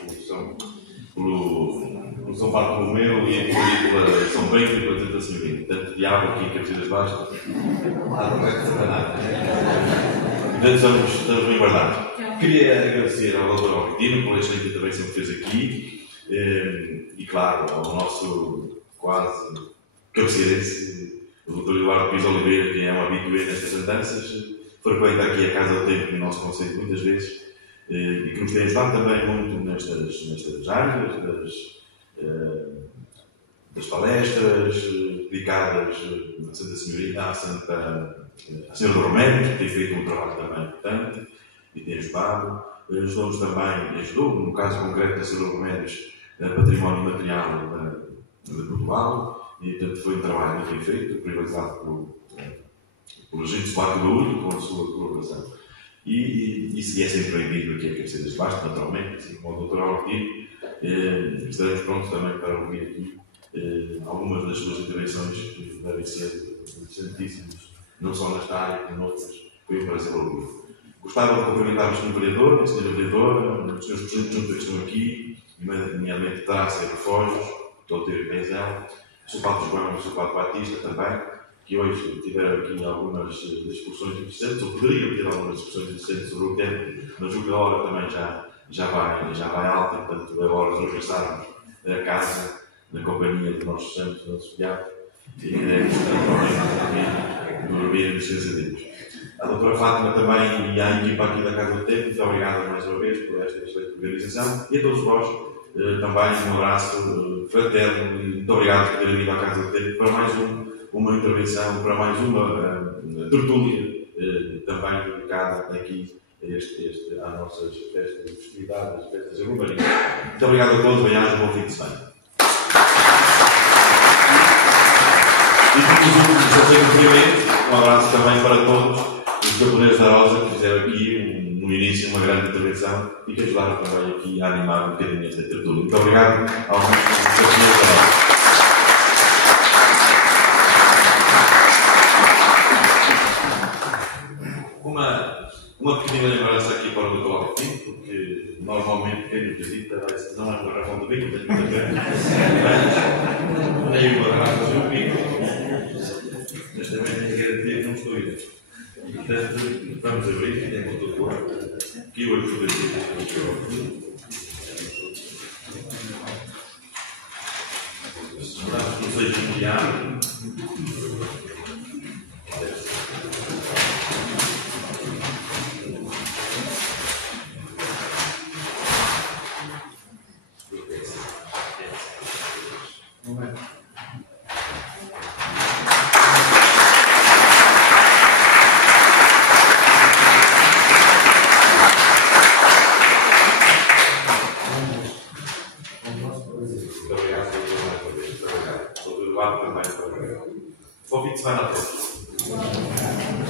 pelo São Bartolomeu e pela São Bento e pela Santa Senhoria. Tanto diabo aqui em Cabeceiras de Basto, não é de sacanagem. Então estamos bem guardados. Queria agradecer ao Dr. Albertino pela excelente intervenção que fez aqui e, claro, ao nosso quase cabeceirense, o Dr. Eduardo Pires Oliveira, que é um habitué nestas andanças, frequenta aqui a Casa do Tempo no nosso conceito muitas vezes e que nos tem ajudado também muito nestas áreas das palestras dedicadas à Santa Senhoria, à Senhora do Romério, que tem feito um trabalho também importante e tem ajudado. Ajudou-nos também, no caso concreto da Senhora do Romério, património material de Portugal, e portanto foi um trabalho muito bem feito, realizado pelo por gente de Barulho, com a sua colaboração. E é sempre bem-vindo aqui a Cabeceiras de Basto, naturalmente, assim como o Dr. Ortigo. Estaremos prontos também para ouvir aqui algumas das suas intervenções que devem ser interessantíssimas, não só nesta área, como noutras. Foi um prazer ouvir. Gostava de cumprimentar o Sr. Vereador, a Sra. Vereadora, os Srs. Presidentes de Junta que estão aqui, nomeadamente Trácia Refojos, o Dr. Benzel, o Sr. Paulo João e o Sr. Paulo Batista também, que hoje tiveram aqui algumas discussões interessantes, ou poderiam ter algumas discussões interessantes sobre o tempo, mas julgo que a hora também já vai alta, e portanto é hora de regressarmos a casa, na companhia de nossos santos, nossos fiados, e queremos também dormir em licença de Deus. A doutora Fátima também e à equipa aqui da Casa do Tempo, muito obrigado mais uma vez por esta excelente organização, e a todos vós também um abraço fraterno e muito obrigado por terem vindo à Casa do Tempo para mais uma intervenção, para mais uma tertúlia também dedicada aqui às nossas festas de festividades, festas de aglomeração. Muito obrigado a todos, bem-aja, bom fim de semana. E um abraço também para todos os camponeses da Rosa que fizeram aqui no início uma grande intervenção e que ajudaram também aqui a animar um bocadinho esta tertúlia. Muito obrigado aos camponeses da Rosa. Uma pequena lembrança aqui para o Dr. Alfim, porque normalmente quem nos visita não é uma garrafa de vinho, tem muita pena, mas nem uma garrafa de vinho, mas também tenho que garantir que não estou indo. E portanto, vamos abrir, e tem o Dr. que hoje foi aqui. Esperamos que não seja enviado. Bom fim de semana a todos.